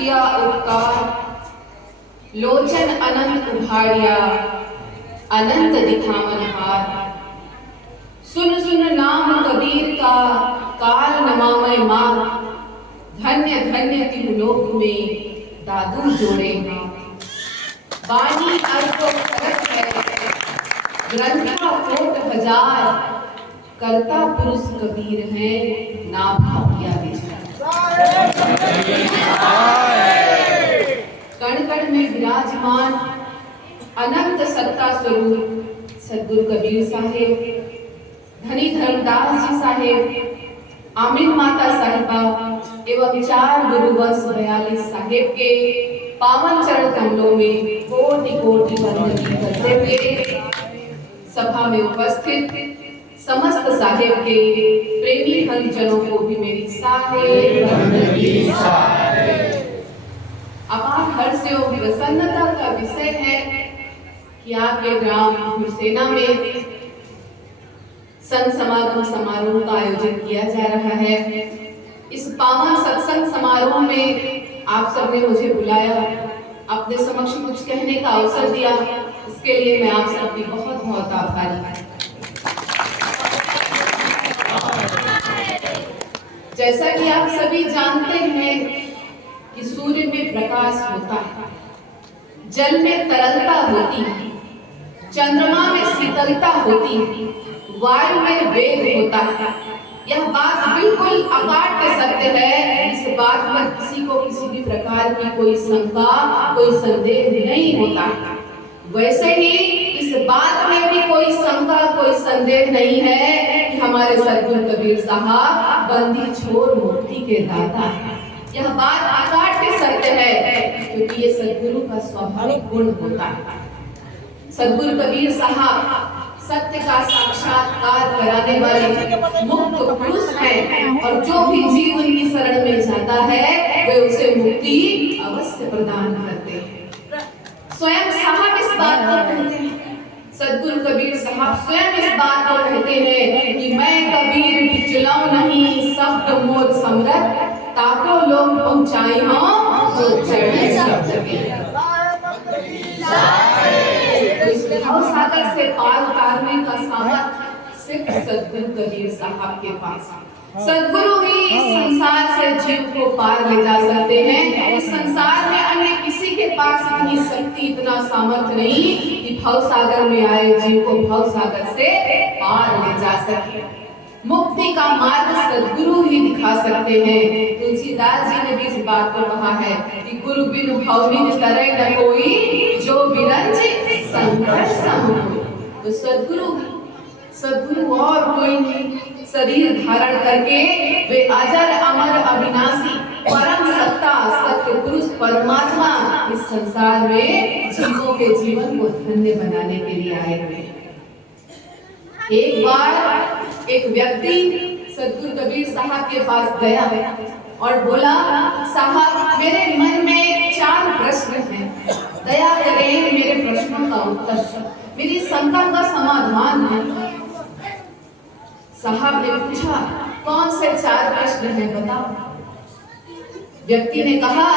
किया उपकार, लोचन अनंत उभारिया, अनंत दिखावन हार। सुन सुन नाम कबीर का, काल नमामय मार। धन्य धन्य तिहु लोक में, दादू जोड़े हाथ। बानी अर्को फरक है, ग्रंथा कोट हजार। करता पुरुष कबीर है, ना भाग्या विचार। कण कण में विराजमान अनंत सत्ता स्वरूप सद्गुरु कबीर साहेब, धनी धर्मदास जी साहेब, आमिर माता साहिबा एवं 4 गुरुवंश 42 साहेब के पावन चरण कमलों में कोटि कोटि वंदन करते हुए सभा में उपस्थित समस्त साहेब के प्रेमी हरिजनों को भी मेरी साहेब वंदनी। अपार हर्ष एवं प्रसन्नता का विषय है कि आपके ग्राम हुरसेना में संत समागम समारोह का आयोजन किया जा रहा है। इस पावन सत्संग समारोह में आप सबने मुझे बुलाया, अपने समक्ष कुछ कहने का अवसर दिया, इसके लिए मैं आप सबकी बहुत बहुत आभारी हूँ। जैसा कि आप सभी जानते हैं कि सूर्य में प्रकाश होता है, जल में तरलता होती है, चंद्रमा में शीतलता होती है, वायु में वेग होता है। यह बात बिल्कुल अकाट्य सत्य है। इस बात पर किसी को किसी भी प्रकार की कोई शंका, कोई संदेह नहीं होता। वैसे ही इस बात में भी कोई शंका, कोई संदेह नहीं है कि हमारे सद्गुरु कबीर साहब बंदी छोड़ मुक्ति के दाता है। यह बात अकाट्य सत्य है, क्योंकि ये सद्गुरु का स्वाभाविक गुण होता है। सद्गुरु कबीर साहब सत्य का साक्षात्कार कराने वाले मुक्त पुरुष हैं, और जो भी जीव उनकी शरण में जाता है वे उसे मुक्ति अवश्य प्रदान करते हैं। स्वयं साहब इस बात को कहते हैं, सद्गुरु कबीर साहब स्वयं इस बात को कहते हैं कि मैं कबीर बिचलाऊं नहीं, शब्द मोर समरथ। ताको लोग पहुंचाई हो जो चढ़े सब जगह। भाव सागर से पार उतारने का सामर्थ्य सिर्फ सद्गुरु कबीर साहब के पास। सद्गुरु ही इस संसार से जीव को पार ले जा सकते हैं। इस संसार में अन्य किसी के पास इतनी शक्ति, इतना सामर्थ्य नहीं कि भाव सागर में आए जीव को भाव सागर से पार ले जा सके। मुक्ति का मार्ग सद्गुरु ही दिखा सकते हैं। तुलसीदास जी ने भी इस बात को कहा है कि गुरु बिनु भवनिज तरै न कोई, जो बिरंज संकट सम होई। तो सद्गुरु और कोई नहीं, शरीर धारण करके वे अजर अमर अविनाशी परम सत्ता सत्य पुरुष परमात्मा इस संसार में जीवों के जीवन को धन्य बनाने के लिए आए हुए। एक बार एक व्यक्ति सद्गुरु कबीर साहब के पास गया और बोला, साहब मेरे मन में 4 प्रश्न हैं, दया करें मेरे प्रश्नों का उत्तर, मेरी शंका का समाधान है। साहब ने पूछा, कौन से 4 प्रश्न हैं बताओ। व्यक्ति ने कहा,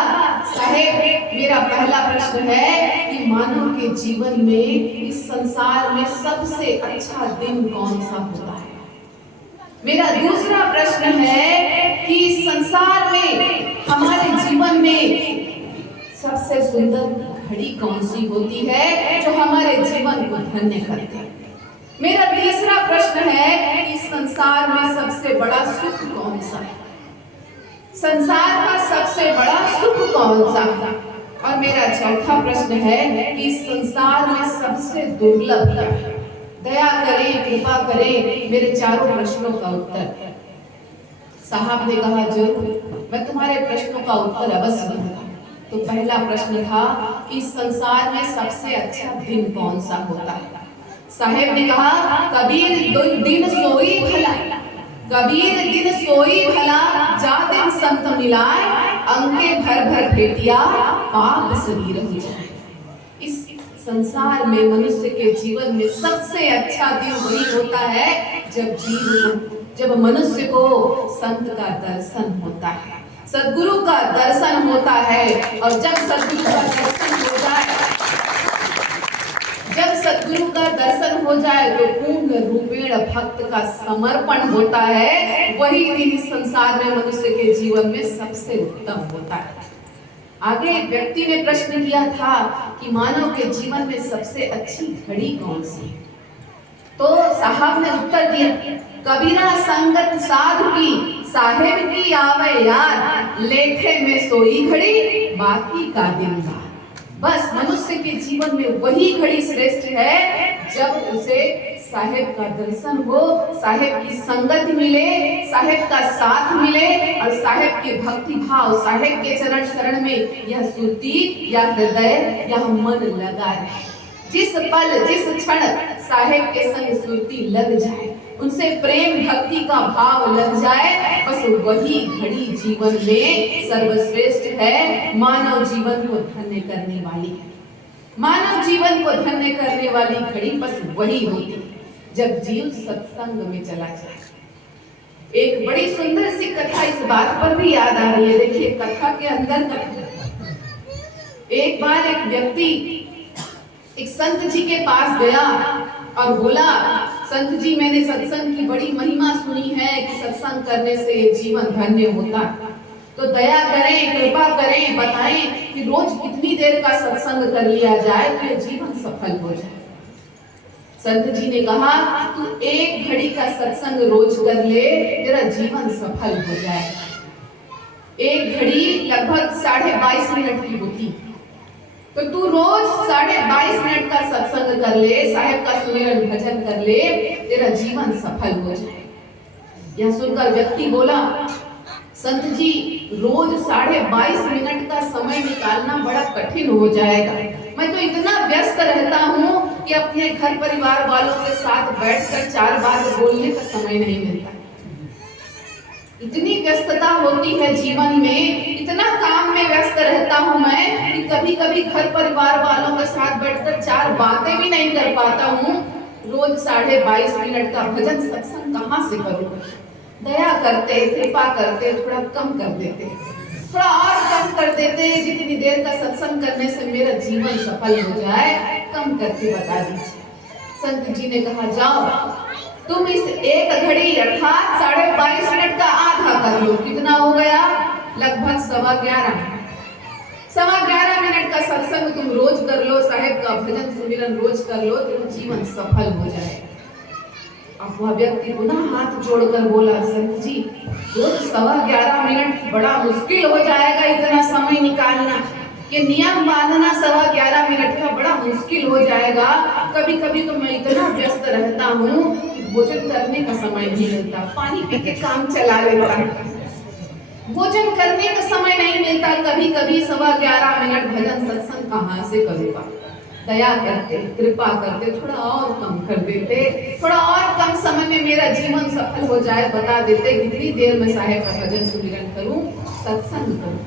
साहेब मेरा पहला प्रश्न है कि मानव के जीवन में इस संसार में सबसे अच्छा दिन कौन सा होता है। मेरा दूसरा प्रश्न है कि इस संसार में हमारे जीवन में सबसे सुंदर घड़ी कौन सी होती है जो हमारे जीवन को धन्य करती है। मेरा तीसरा प्रश्न है कि इस संसार में सबसे बड़ा सुख कौन सा है, संसार का सबसे बड़ा सुख कौन सा है। और मेरा चौथा प्रश्न है कि इस संसार में सबसे दुर्लभ क्या है। दया करें, कृपा करें मेरे चारों प्रश्नों का उत्तर। साहब ने कहा, जरूर मैं तुम्हारे प्रश्नों का उत्तर अवश्य दूंगा। तो पहला प्रश्न था कि इस संसार में सबसे अच्छा दिन कौन सा होता है। साहेब ने कहा, कबीर दिन सोई भला, कबीर दिन सोई भला, जा दिन संत मिलाए, अंके भर भर भेटिया, पाप शरीर हो जाए। इस संसार में मनुष्य के जीवन में सबसे अच्छा दिन वही होता है जब मनुष्य को संत का दर्शन होता है, सद्गुरु का दर्शन होता होता है। और जब सदगुरु का दर्शन हो जाए, जब सदगुरु का दर्शन हो जाए तो पूर्ण रूपेण भक्त का समर्पण होता है। वही दिन इस संसार में मनुष्य के जीवन में सबसे उत्तम होता है। आगे व्यक्ति ने प्रश्न किया था कि मानव के जीवन में सबसे अच्छी घड़ी कौन सी है? तो साहब ने उत्तर दिया, कबीरा संगत साधु की, साहेब की आवे याद, लेखे में सोई घड़ी, बाकी का दिन रात। बस मनुष्य के जीवन में वही घड़ी श्रेष्ठ है जब उसे साहेब का दर्शन हो, साहेब की संगत मिले, साहेब का साथ मिले और साहेब के भक्ति भाव, साहेब के चरण शरण में यह सुरती या हृदय या मन लगा रहे। जिस पल जिस क्षण साहेब के संग सुरती लग जाए, उनसे प्रेम भक्ति का भाव लग जाए, बस वही घड़ी जीवन में सर्वश्रेष्ठ है। मानव जीवन को धन्य करने वाली है। मानव जीवन को धन्य करने वाली घड़ी बस वही होती है जब जीव सत्संग में चला जाए। एक बड़ी सुंदर सी कथा इस बात पर भी याद आ रही है। देखिए कथा के अंदर एक बार एक व्यक्ति एक संत जी के पास गया और बोला, संत जी मैंने सत्संग की बड़ी महिमा सुनी है कि सत्संग करने से ये जीवन धन्य होता, तो दया करें, कृपा करें, बताएं कि रोज कितनी देर का सत्संग कर लिया जाए तो ये जीवन सफल हो जाए। संत जी ने कहा, तू एक घड़ी का सत्संग रोज कर ले, तेरा जीवन सफल हो जाएगा। एक घड़ी लगभग 22.5 मिनट की होती, तो तू रोज 22.5 मिनट का सत्संग कर ले, साहेब का सुमिरन भजन कर ले, तेरा जीवन सफल हो जाए। यह सुनकर व्यक्ति बोला, संत जी रोज 22.5 मिनट का समय निकालना बड़ा कठिन हो जाएगा। मैं तो इतना व्यस्त रहता हूँ कि अपने घर परिवार वालों के साथ बैठकर 4 बात बोलने का समय नहीं मिलता। इतनी व्यस्तता होती है जीवन में, इतना काम में व्यस्त रहता हूँ मैं कि कभी कभी घर परिवार वालों के साथ बैठकर 4 बातें भी नहीं कर पाता हूँ। रोज 22.5 मिनट का भजन सत्संग कहाँ से करूँ? दया करते, कृपा करते, थोड़ा कम कर देते, थोड़ा और कम कर देते, जितनी देर का सत्संग करने से मेरा जीवन सफल हो जाए, कम करके बता दीजिए। संत जी ने कहा, जाओ तुम इस एक घड़ी अर्थात 22.5 मिनट का आधा कर लो। कितना हो गया? लगभग 11:15। 11:15 मिनट का सत्संग तुम रोज कर लो, साहेब का भजन सुमिरन रोज कर लो, तो जीवन सफल हो जाएगा। अब वह व्यक्ति पुनः हाथ जोड़कर बोला, संत जी रोज 11:15 मिनट बड़ा मुश्किल हो जाएगा, इतना समय निकालना, ये नियम बांधना 11:15 मिनट का बड़ा मुश्किल हो जाएगा। कभी कभी तो मैं इतना व्यस्त रहता हूँ कि भोजन करने का समय नहीं मिलता, पानी पी के काम चला लेता हूँ, भोजन करने का समय नहीं मिलता। कभी कभी 11:15 मिनट भजन सत्संग कहाँ से करूँगा? दया करते, कृपा करते, थोड़ा और कम कर देते, थोड़ा और कम समय में मेरा जीवन सफल हो जाए, बता देते कितनी देर में साहेब का भजन सुमिरन करूं, सत्संग करूं।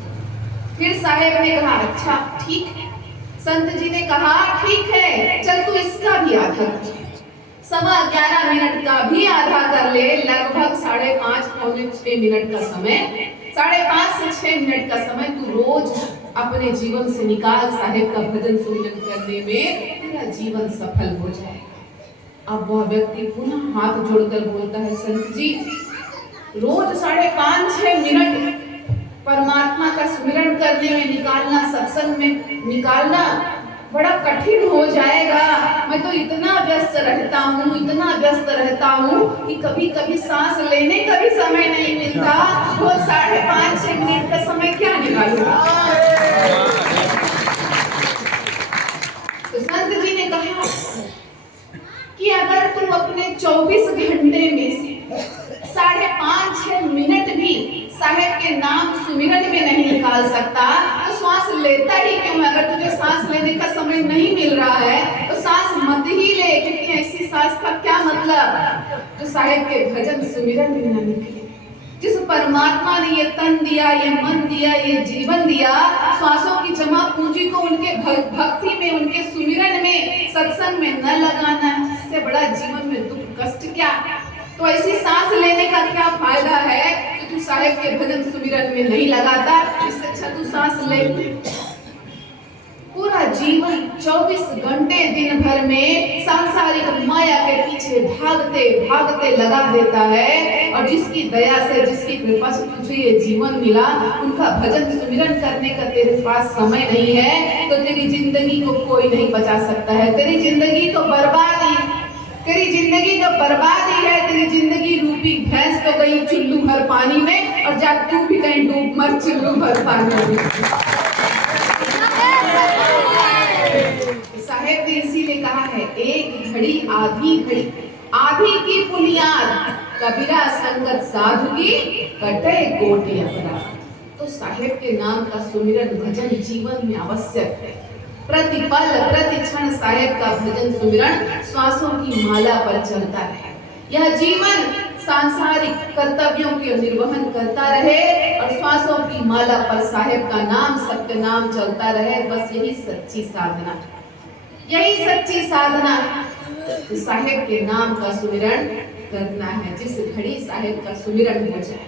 फिर साहेब ने कहा, अच्छा ठीक है। संत जी ने कहा, ठीक है, चल तू इसका भी आधा कर, 11:15 मिनट का भी आधा कर ले। लगभग 5:30 पौने 6 मिनट का समय, 5:30 से 6 मिनट का समय तू रोज अपने जीवन से निकाल, साहेब का भजन सुमिरन करने में तेरा जीवन सफल हो जाएगा। अब वह व्यक्ति पुनः हाथ जोड़कर बोलता है, संत जी रोज 5.5-6 मिनट परमात्मा का सुमिरन करने में निकालना, सत्संग में निकालना बड़ा कठिन हो जाएगा। मैं तो इतना व्यस्त रहता हूँ, इतना व्यस्त रहता हूँ कि कभी कभी सांस लेने का भी समय नहीं मिलता। वो 5.5-6 मिनट का समय क्या निकालूंगा? तो संत जी ने कहा कि अगर तुम अपने 24 घंटे में से 5.5-6 मिनट भी साहेब के नाम सुमिरन में नहीं निकाल सकता तो श्वास लेता ही क्यों? अगर तुझे सांस लेने का समय नहीं मिल रहा है तो सांस मत ही ले, क्योंकि ऐसी सांस का क्या मतलब जो साहेब के भजन सुमिरन में न निकले। जिस परमात्मा ने ये तन दिया, ये मन दिया, ये जीवन दिया, श्वासों की जमा पूंजी को उनके भक्ति में, उनके सुमिरन में, सत्संग में न लगाना, इससे बड़ा जीवन में दुख कष्ट क्या? तो ऐसी सांस लेने का क्या फायदा है कि तू साहेब के भजन सुमिरन में नहीं लगाता? इससे अच्छा तू सांस लेती, पूरा जीवन 24 घंटे दिन भर में सांसारिक माया के पीछे भागते भागते लगा देता है, और जिसकी दया से, जिसकी कृपा से तुझे ये जीवन मिला, उनका भजन सुमिरन करने का तेरे पास समय नहीं है, तो तेरी जिंदगी को कोई नहीं बचा सकता है। तेरी जिंदगी तो बर्बाद ही, तेरी जिंदगी तो बर्बाद ही है। तेरी जिंदगी रूपी भैंस तो गई चुल्लू भर पानी में, और जा तू भी कहीं डूब मर चुल्लू भर पानी में। साहेब ने इसीलिए कहा है, एक घड़ी आधी घड़ी, आधी की बुनियाद, कबीरा संगत साधु की कटे कोटि अपराध। तो साहेब के नाम का सुमिरन भजन जीवन में आवश्यक है। प्रति पल प्रति क्षण साहेब का भजन सुमिरन श्वासों की माला पर चलता रहे। यह जीवन सांसारिक कर्तव्यों के निर्वहन करता रहे और श्वासों की माला पर साहेब का नाम, सत्य नाम चलता रहे। बस यही सच्ची साधना है, यही सच्ची साधना है। तो साहेब के नाम का सुमिरन करना है। जिस घड़ी साहेब का सुमिरन हो जाए,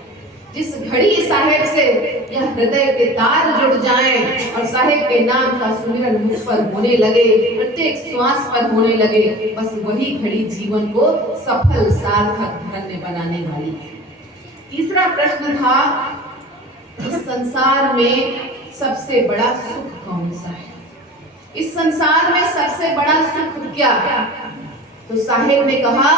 जिस घड़ी साहेब से यह हृदय के तार जुड़ जाएं और साहेब के नाम का सुमिरन मुझ पर होने लगे, प्रत्येक श्वास पर होने लगे, बस वही घड़ी जीवन को सफल सार्थक धन्य बनाने वाली है। तीसरा प्रश्न था, इस संसार में सबसे बड़ा सुख कौन सा है? इस संसार में सबसे बड़ा सुख क्या है? तो साहेब ने कहा,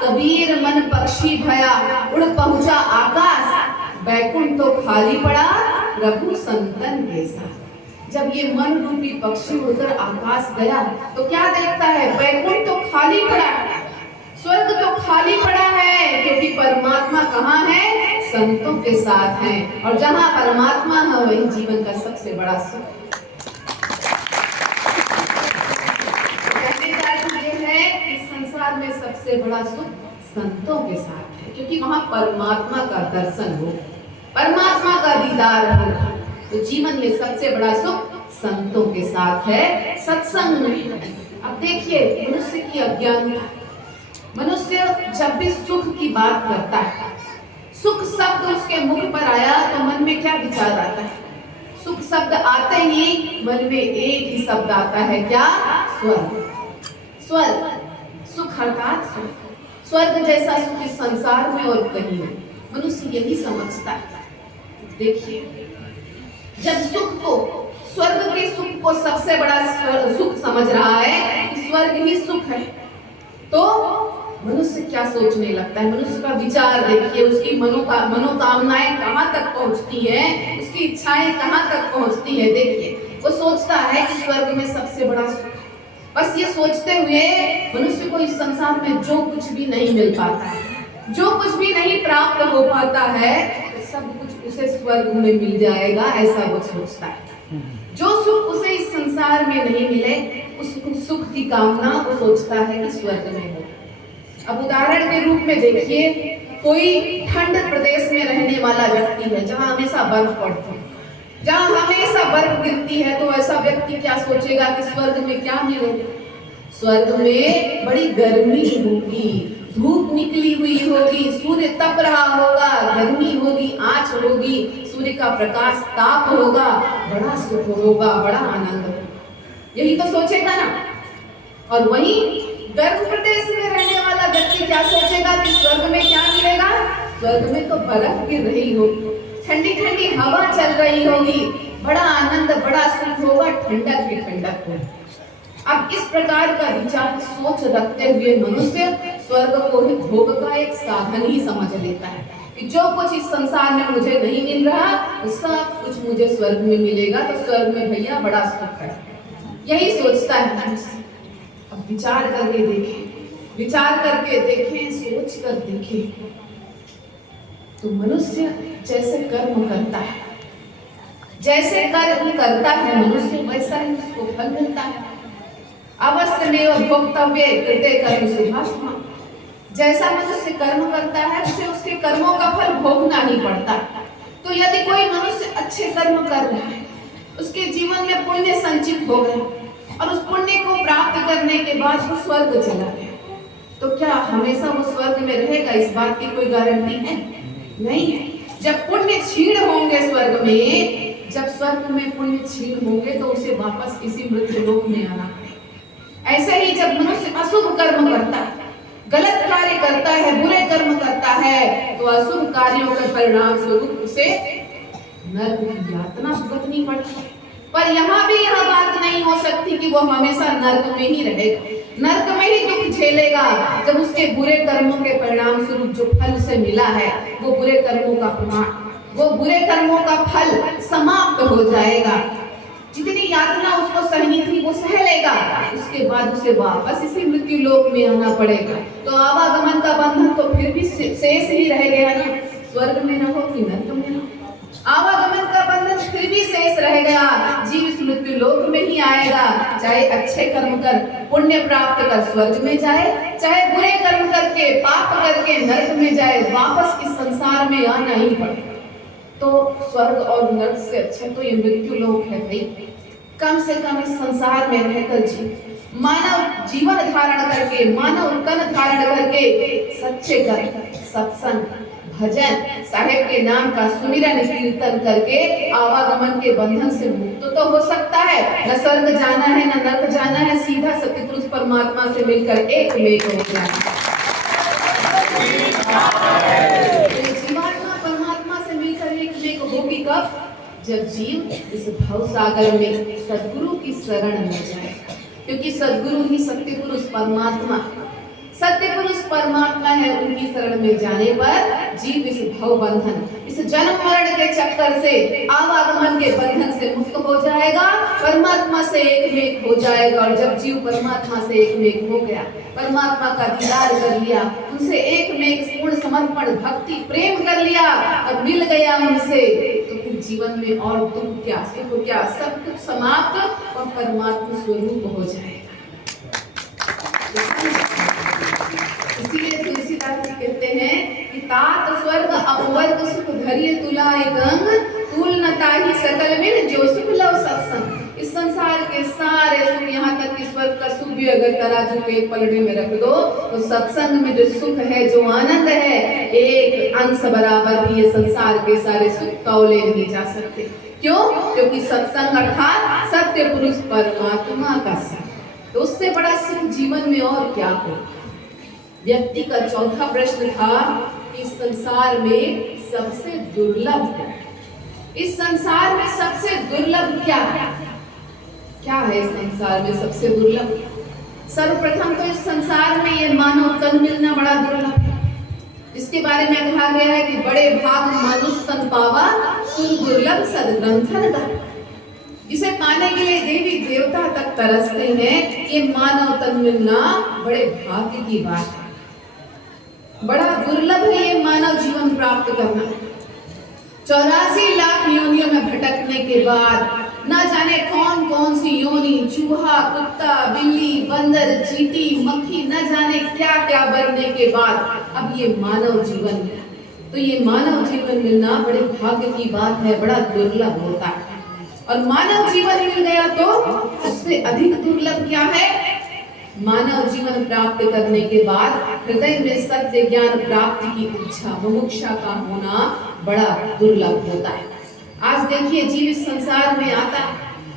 कबीर मन पक्षी भया, उड़ पहुंचा आकाश, बैकुंठ तो खाली पड़ा प्रभु संतन के साथ। जब ये मन रूपी पक्षी उड़कर आकाश गया तो क्या देखता है? बैकुंठ तो खाली पड़ा, स्वर्ग तो खाली पड़ा है, क्योंकि परमात्मा कहाँ है? संतों के साथ है। और जहाँ परमात्मा है वही जीवन का सबसे बड़ा सुख। संसार में सबसे बड़ा सुख संतों के साथ है, क्योंकि वहां परमात्मा का दर्शन हो, परमात्मा का दीदार हो। तो जीवन में सबसे बड़ा सुख संतों के साथ है, सत्संग में। अब देखिए मनुष्य की अज्ञानता, मनुष्य जब भी सुख की बात करता है, सुख शब्द उसके मुख पर आया तो मन में क्या विचार आता है? सुख शब्द आते ही मन में एक ही शब्द आता है, क्या? स्वर्ग। स्वर्ग, सुख अर्थात सुख। स्वर्ग जैसा सुख इस संसार में और कहीं नहीं। मनुष्य यही समझता है। देखिए, जब सुख को, स्वर्ग के सुख को सबसे बड़ा सुख समझ रहा है कि स्वर्ग ही सुख है, तो मनुष्य क्या सोचने लगता है? मनुष्य का विचार देखिए, उसकी मनोकामनाएं कहाँ तक पहुँचती है, उसकी इच्छाएं कहाँ तक पहुँचती है। देखिए, वो सोचता है कि स्वर्ग में सबसे बड़ा सुख। बस ये सोचते हुए मनुष्य को इस संसार में जो कुछ भी नहीं मिल पाता है, जो कुछ भी नहीं प्राप्त हो पाता है, सब कुछ उसे स्वर्ग में मिल जाएगा, ऐसा वो सोचता है। जो सुख उसे इस संसार में नहीं मिले, उस सुख की कामना वो सोचता है कि स्वर्ग में हो। अब उदाहरण के रूप में देखिए, कोई ठंड प्रदेश में रहने वाला व्यक्ति है, जहाँ हमेशा बर्फ पड़ती है, जहाँ हमेशा बर्फ गिरती है, तो ऐसा व्यक्ति क्या सोचेगा कि स्वर्ग में क्या मिलेगा? स्वर्ग में बड़ी गर्मी होगी, धूप निकली हुई होगी, सूर्य तप रहा होगा, गर्मी होगी, आंच होगी, सूर्य का प्रकाश ताप होगा, बड़ा सुख होगा, बड़ा आनंद होगा। यही तो सोचेगा ना। और वहीं गर्म प्रदेश में रहने वाला व्यक्ति क्या सोचेगा कि स्वर्ग में क्या मिलेगा? स्वर्ग में तो बर्फ गिर रही होगी, ठंडी ठंडी हवा चल रही होगी, बड़ा आनंद, बड़ा सुख होगा, ठंडक की ठंडक होगी। अब इस प्रकार का विचार सोच रखते हुए मनुष्य स्वर्ग को ही भोग का एक साधन ही समझ लेता है कि जो कुछ इस संसार में मुझे नहीं मिल रहा, तो सब कुछ मुझे स्वर्ग में मिलेगा, तो स्वर्ग में भैया बड़ा सुख है, यही सोचता है मनुष्य। अब विचार करके देखें, विचार करके देखें, सोच कर देखें, तो मनुष्य जैसे कर्म करता है, जैसे कर्म करता है मनुष्य, वैसा ही उसको फल मिलता है। अवश्यमेव भोक्तव्ये कृते कर्म शुभाशुभम्। जैसा मनुष्य कर्म करता है उसे उसके कर्मों का फल भोगना ही पड़ता है। तो यदि कोई मनुष्य अच्छे कर्म कर रहा है, उसके जीवन में पुण्य संचित हो गया और उस पुण्य को प्राप्त करने के बाद वो स्वर्ग चला गया, तो क्या हमेशा वो स्वर्ग में रहेगा? इस बात की कोई गारंटी है? नहीं है। जब पुण्य क्षीण होंगे स्वर्ग में, जब स्वर्ग में पुण्य क्षीण होंगे तो उसे वापस इसी मृत्यु लोक में आना है। ऐसे ही जब मनुष्य अशुभ कर्म करता है, गलत कार्य करता है, बुरे कर्म करता है, तो अशुभ कार्यों के परिणाम स्वरूप उसे नरक की यातना भुगतनी पड़ती है। पर यहाँ भी यह बात नहीं हो सकती कि वो हमेशा नरक में ही रहेगा, नरक में ही दुख झेलेगा। जब उसके बुरे कर्मों के परिणाम स्वरूप जो फल उसे मिला है, वो बुरे कर्मों का फल समाप्त हो जाएगा। जितनी यातना उसको सहनी थी वो सह लेगा, उसके बाद उसे वापस इसी मृत्यु लोक में आना पड़ेगा। तो आवागमन का बंधन तो फिर भी शेष ही रह गया ना, स्वर्ग में रहो कि नरक में रहो, आवागमन का बंधन फिर भी शेष रह गया। जीव इस मृत्यु लोक में ही आएगा, चाहे अच्छे कर्म कर पुण्य प्राप्त कर स्वर्ग में जाए, चाहे बुरे कर्म करके पाप करके नरक में जाए, वापस इस संसार में आना ही पड़ेगा। तो स्वर्ग और नरक से अच्छा तो ये मृत्यु लोक है भाई। कम से कम इस संसार में रहकर मानव जीवन धारण करके, मानव तन धारण करके सच्चे कर्म, सत्संग, भजन, साहेब के नाम का सुमिरन कीर्तन करके आवागमन के बंधन से मुक्त तो हो सकता है। न स्वर्ग जाना है न नरक जाना है, सीधा सत्यपुरुष परमात्मा से मिलकर एक में हो जाना। जीवात्मा परमात्मा से मिलकर एक में होगी कब? जब जीव इस भव सागर में सद्गुरु की शरण में जाएगा, क्योंकि सद्गुरु ही सत्यपुरुष परमात्मा, सत्यपुरुष परमात्मा है। उनकी शरण में जाने पर जीव इस भव बंधन, इस जन्म मरण के चक्कर से, आवागमन के बंधन से मुक्त हो जाएगा, परमात्मा से एक में हो जाएगा। और जब जीव परमात्मा से एक में हो गया, परमात्मा का दीदार कर लिया, उनसे एक में पूर्ण समर्पण भक्ति प्रेम कर लिया और मिल गया उनसे, तो फिर जीवन में और दुख क्या, सुख क्या, सब कुछ समाप्त और परमात्मा स्वरूप हो जाएगा। इसीलिए तुलसीदास जी कहते हैं कि तात स्वर्ग अपवर्ग सुख धरिय तुलाय गंग, तुल न ताहि सकल मिल जो सुख लव सत्संग। इस संसार के सारे सुख, यहाँ तक कि स्वर्ग का सुख भी अगर तराजू पे एक पलड़े में रख दो, तो सत्संग में जो सुख है, जो आनंद है, एक अंश बराबर भी ये संसार के सारे सुख तौले नहीं जा सकते। क्यों? क्योंकि सत्संग अर्थात सत्य पुरुष परमात्मा का संग। तो उससे बड़ा सुख जीवन में और क्या हो। व्यक्ति का चौथा प्रश्न था कि इस संसार में सबसे दुर्लभ क्या है? इस संसार में सबसे दुर्लभ क्या है? क्या है इस संसार में सबसे दुर्लभ? सर्वप्रथम तो इस संसार में ये मानव तन मिलना बड़ा दुर्लभ है, जिसके बारे में कहा गया है कि बड़े भाग मानुष तन पावा, सुर दुर्लभ सदग्रंथन गा। जिसे पाने के लिए देवी देवता तक तरसते हैं, ये मानव तन मिलना बड़े भाग्य की बात है, बड़ा दुर्लभ है ये मानव जीवन प्राप्त करना। 84 लाख योनियों में भटकने के बाद, न जाने कौन कौन सी योनि, चूहा, कुत्ता, बिल्ली, बंदर, चींटी, मक्खी, न जाने क्या क्या बनने के बाद अब ये मानव जीवन मिला। तो ये मानव जीवन मिलना बड़े भाग्य की बात है, बड़ा दुर्लभ होता है। और मानव जीवन मिल गया तो उससे अधिक दुर्लभ क्या है? मानव जीवन प्राप्त करने के बाद हृदय में सत्य ज्ञान प्राप्ति की इच्छा, मुमुक्षा का होना बड़ा दुर्लभ होता है। आज देखिए जीव इस संसार में आता है,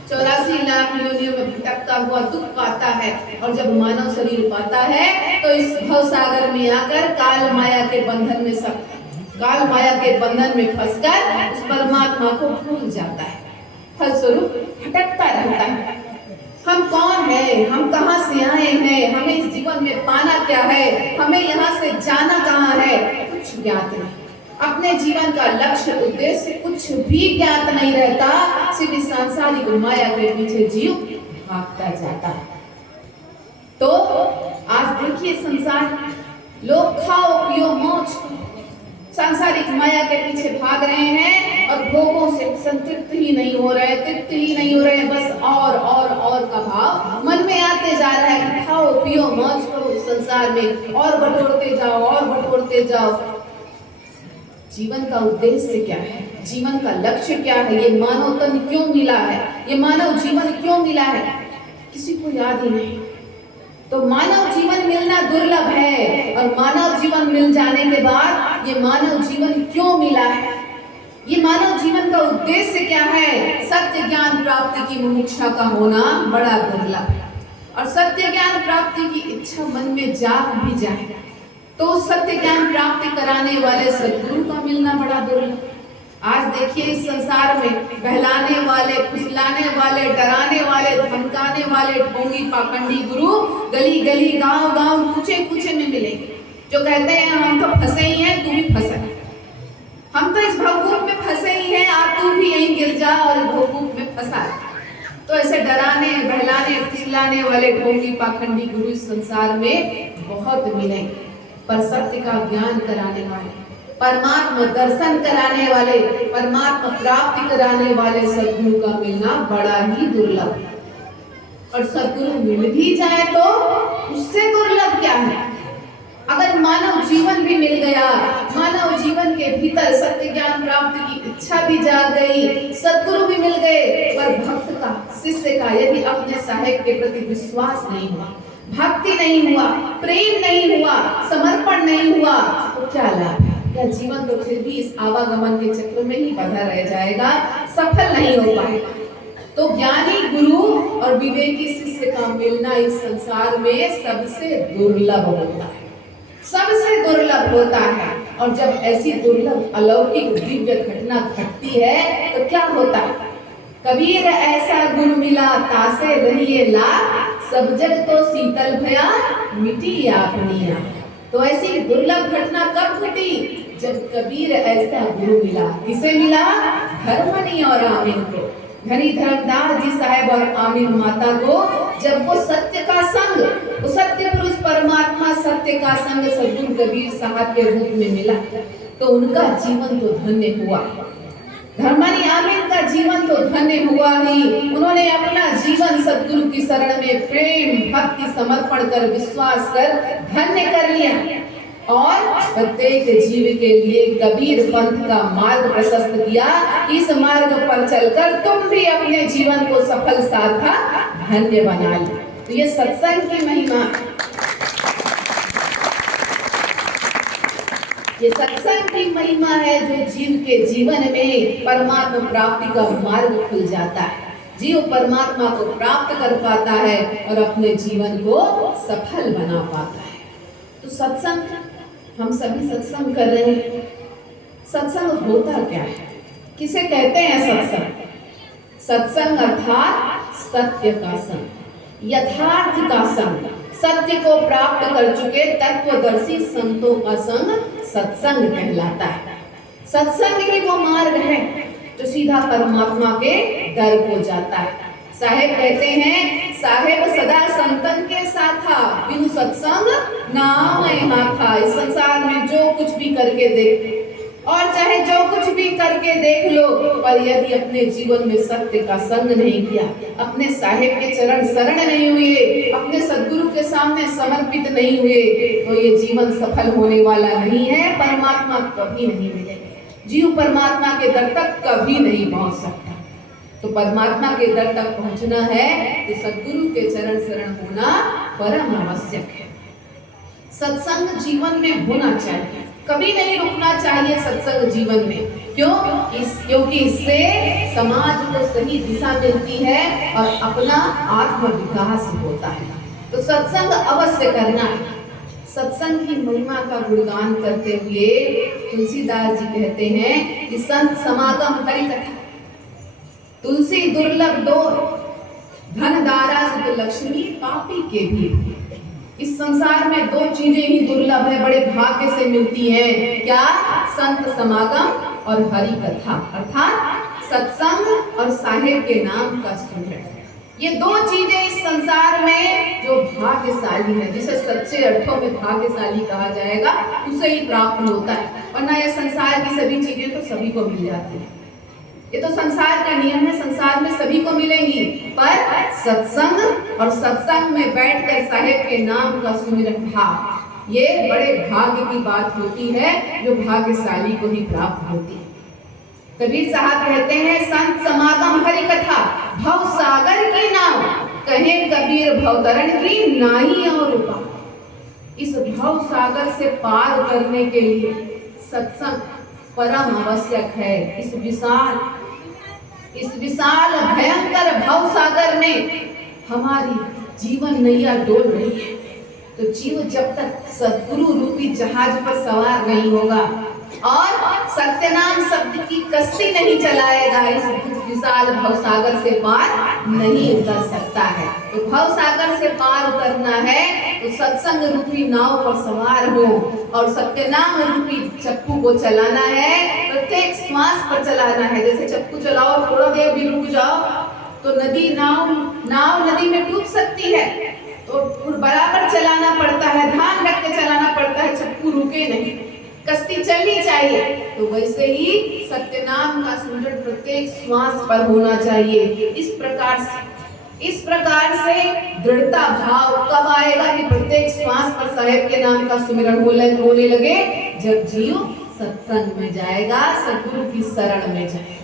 84 लाख योनियों में भटकता हुआ दुख पाता है, और जब मानव शरीर पाता है तो इस भव सागर में आकर काल माया के बंधन में फंसकर उस परमात्मा को भूल जाता है। फलस्वरूप भटकता रहता है। हम कौन है, हम कहाँ से आए हैं, हमें इस जीवन में पाना क्या है, हमें यहाँ से जाना कहाँ है, कुछ ज्ञात नहीं। अपने जीवन का लक्ष्य उद्देश्य कुछ भी ज्ञात नहीं रहता, सिर्फ सांसारिक माया के पीछे जीव भागता जाता है। तो आज देखिए संसार, लोग खाओ पियो मौज सांसारिक माया के पीछे भाग रहे हैं और भोगों से संतृप्त ही नहीं हो रहे, तृप्त ही नहीं हो रहे, बस और का भाव मन में आते जा रहा है कि खाओ पियो मौज करो संसार में, और बटोरते जाओ। जीवन का उद्देश्य क्या है, जीवन का लक्ष्य क्या है, ये मानव तन क्यों मिला है, ये मानव जीवन क्यों मिला है, किसी को याद ही नहीं। तो मानव जीवन मिलना दुर्लभ है, और मानव जीवन मिल जाने के बाद ये मानव जीवन क्यों मिला है, ये मानव जीवन का उद्देश्य क्या है? सत्य ज्ञान प्राप्ति की मुमुक्षा का होना बड़ा दुर्लभ है। और सत्य ज्ञान प्राप्ति की इच्छा मन में जाग भी जाए तो सत्य ज्ञान प्राप्ति कराने वाले सद्गुरु का मिलना बड़ा दुर्लभ। आज देखिए इस संसार में बहलाने वाले, फुसलाने वाले, डराने वाले, धमकाने वाले ढोंगी पाखंडी गुरु गली गली, गांव गांव, कूचे कूचे में मिलेंगे, जो कहते हैं हम तो फंसे ही हैं, तू भी फंसा, हम तो इस भवकूप में फंसे ही हैं, आप तू भी यहीं गिर जा और इस भवकूप में फंसा। तो ऐसे डराने, बहलाने, फुसलाने वाले ढोंगी पाखंडी गुरु इस संसार में बहुत मिलेंगे, पर सत्य का ज्ञान कराने वाले, परमात्मा दर्शन कराने वाले, परमात्मा प्राप्ति कराने वाले सद्गुरु का मिलना बड़ा ही दुर्लभ है। और सद्गुरु मिल भी जाए तो उससे दुर्लभ क्या है? अगर मानव जीवन भी मिल गया, मानव जीवन के भीतर सत्य ज्ञान प्राप्ति की इच्छा भी जाग गई, सद्गुरु भी मिल गए, पर भक्त का, शिष्य का यदि अपने साहेब के प्रति विश्वास नहीं हुआ, भक्ति नहीं हुआ, प्रेम नहीं हुआ, समर्पण नहीं हुआ, तो क्या लाभ है? यह जीवन तो फिर भी इस आवागमन के चक्र में ही बंधा रह जाएगा, सफल नहीं हो पाएगा। तो ज्ञानी गुरु और विवेकी शिष्य का मिलना इस संसार में सबसे दुर्लभ होता है, सबसे दुर्लभ होता है। और जब ऐसी दुर्लभ अलौकिक दिव्य घटना घटती है तो क्या होता है? कबीर ऐसा गुरु मिला तासे रहिए लाख, सब जग तो शीतल भया मिटी आपनिया। तो ऐसी दुर्लभ घटना कब घटी? जब कबीर ऐसा गुरु मिला। किसे मिला? धर्मनी और आमीन को, धनी धर्मदास जी साहब और आमीन माता को। जब वो सत्य का संग, वो सत्य पुरुष परमात्मा सत्य का संग सद्गुरु कबीर साहब के रूप में मिला तो उनका जीवन तो धन्य हुआ। धर्मनी आमीन का जीवन तो धन्य हुआ ही, उन्होंने अपना जीवन सद्गुरु की शरण में प्रेम भक्ति समर्पण कर विश्वास कर धन्य कर लिया और प्रत्येक जीव के लिए कबीर पंथ का मार्ग प्रशस्त किया। इस मार्ग पर चलकर तुम भी अपने जीवन को सफल सार्थक धन्य बना लो। तो ये सत्संग की महिमा, ये सत्संग की महिमा है जो जीव के जीवन में परमात्मा प्राप्ति का मार्ग खुल जाता है। जीव परमात्मा को प्राप्त कर पाता है और अपने जीवन को सफल बना पाता है। तो सत्संग, हम सभी सत्संग कर रहे हैं। सत्संग होता क्या है? किसे कहते हैं सत्संग? सत्संग अर्थात सत्य का संग, यथार्थ का संग, सत्य को प्राप्त कर चुके तत्वदर्शी संतों का संग सत्संग कहलाता है। सत्संग ही वो मार्ग है जो सीधा परमात्मा के दर को जाता है। साहेब कहते हैं, साहेब सदा संतन के साथ था, बिनु सत्संग नाम यहाँ था। इस संसार में जो कुछ भी करके देख और चाहे जो कुछ भी करके देख लो, पर यदि अपने जीवन में सत्य का संग नहीं किया, अपने साहेब के चरण शरण नहीं हुए, अपने सद्गुरु के सामने समर्पित नहीं हुए, तो ये जीवन सफल होने वाला नहीं है। परमात्मा कभी नहीं मिलेंगे, जीव परमात्मा के दर तक कभी नहीं पहुंच सकता। तो परमात्मा के दर तक पहुंचना है तो सद्गुरु के चरण शरण होना परम आवश्यक है। सत्संग जीवन में होना चाहिए, कभी नहीं रुकना चाहिए सत्संग जीवन में। क्योंकि इससे समाज को सही दिशा मिलती है और अपना आत्म विकास होता है। तो सत्संग अवश्य करना है। सत्संग की महिमा का गुणगान करते हुए तुलसीदास जी कहते हैं कि संत समागम हरि कथा, तुलसी दुर्लभ दो, धन दारा सुत लक्ष्मी पापी के भी। इस संसार में दो चीजें ही दुर्लभ है, बड़े भाग्य से मिलती हैं। क्या? संत समागम और हरि कथा, अर्थात सत्संग और साहेब के नाम का सुमिरन। ये दो चीजें इस संसार में जो भाग्यशाली है, जिसे सच्चे अर्थों में भाग्यशाली कहा जाएगा, उसे ही प्राप्त होता है। वरना ये संसार की सभी चीजें तो सभी को मिल जाती है। ये तो संसार का नियम है, संसार में सभी को मिलेंगी, पर सत्संग और सत्संग में बैठकर साहेब के नाम का सुमिरन भाव, ये बड़े भाग्य की बात होती है जो भाग्यशाली को ही प्राप्त होती है। कबीर साहब कहते हैं, संत समागम हरि कथा, भव सागर की नाव, कहे कबीर भवतरण की नाही और उपाय। इस भव सागर से पार करने के लिए सत्संग परम आवश्यक है। इस विशाल भयंकर भव सागर में हमारी जीवन नैया डोल रही है, तो जीव जब तक सद्गुरु रूपी जहाज पर सवार नहीं होगा और सत्यनाम शब्द की कश्ती नहीं चलाएगा, इस विशाल भव सागर से पार नहीं उतर सकता है। तो भव सागर से पार उतरना है तो सत्संग रूपी नाव पर सवार हो और सत्यनाम रूपी चप्पू को चलाना है, प्रत्येक श्वास पर चलाना है। जैसे चप्पू चलाओ, थोड़ा देर भी रुक जाओ तो नाव नदी में डूब सकती है, तो बराबर चलाना पड़ता है, ध्यान रख के चलाना पड़ता है, चप्पू रुके नहीं, कश्ती चलनी चाहिए। तो वैसे ही सत्यनाम का सुमिरन प्रत्येक श्वास पर होना चाहिए। इस प्रकार से दृढ़ता भाव कब आएगा कि प्रत्येक श्वास पर साहेब के नाम का सुमिरन होने लगे? जब जीव सत्संग में जाएगा, सद्गुरु की शरण में जाएगा,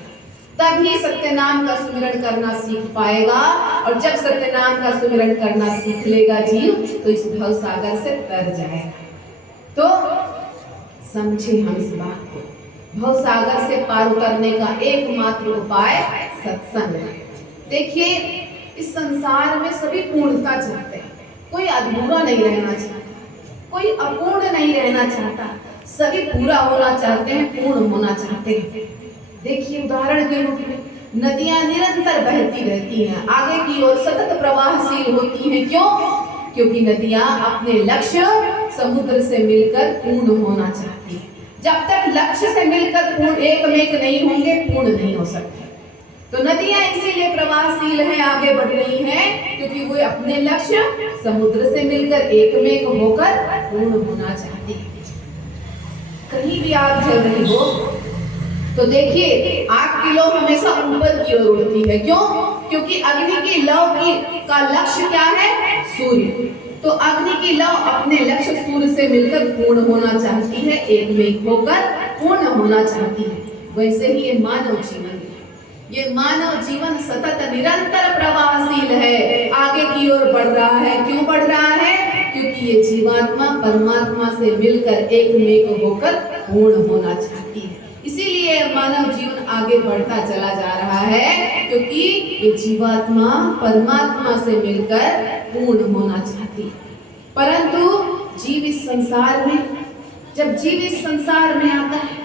तभी सत्यनाम का सुमिरन करना सीख पाएगा। और जब सत्यनाम का सुमिरन करना सीख लेगा जीव, तो इस भव सागर से तर जाएगा। तो समझे हम इस बात को, भव सागर से पार उतरने का एकमात्र उपाय सत्संग है। देखिए, इस संसार में सभी पूर्णता चाहते हैं, कोई अधूरा नहीं रहना चाहता, कोई अपूर्ण नहीं रहना चाहता, सभी पूरा होना चाहते हैं, पूर्ण होना चाहते हैं। देखिए, उदाहरण के रूप में नदियां निरंतर बहती रहती हैं, आगे की ओर सतत प्रवाहशील होती हैं। क्यों? क्योंकि नदियां अपने लक्ष्य समुद्र से मिलकर पूर्ण होना चाहती हैं। जब तक लक्ष्य से मिलकर पूर्ण एकमेक नहीं होंगे, पूर्ण नहीं हो सकते। तो नदियां इसीलिए प्रवाहशील हैं, आगे बढ़ रही हैं, क्योंकि वो अपने लक्ष्य समुद्र से मिलकर एकमेक होकर पूर्ण होना चाहती है। कहीं भी आग जल रही हो तो देखिए, आग की लौ हमेशा ऊपर की ओर उड़ती है। क्यों? क्योंकि अग्नि की लौ का लक्ष्य क्या है? सूर्य। तो अग्नि की लौ अपने लक्ष्य सूर्य से मिलकर पूर्ण होना चाहती है, एकमेक होकर पूर्ण होना चाहती है। वैसे ही ये मानव जीवन है, ये मानव जीवन सतत निरंतर प्रवाहशील है, आगे की ओर बढ़ रहा है। क्यों बढ़ रहा है? क्योंकि ये जीवात्मा परमात्मा से मिलकर एकमेक होकर पूर्ण होना चाहती है। इसीलिए मानव जीवन आगे बढ़ता चला जा रहा है, क्योंकि ये जीवात्मा परमात्मा से मिलकर पूर्ण होना चाहती है। परंतु जीव इस संसार में, जब जीव इस संसार में आता है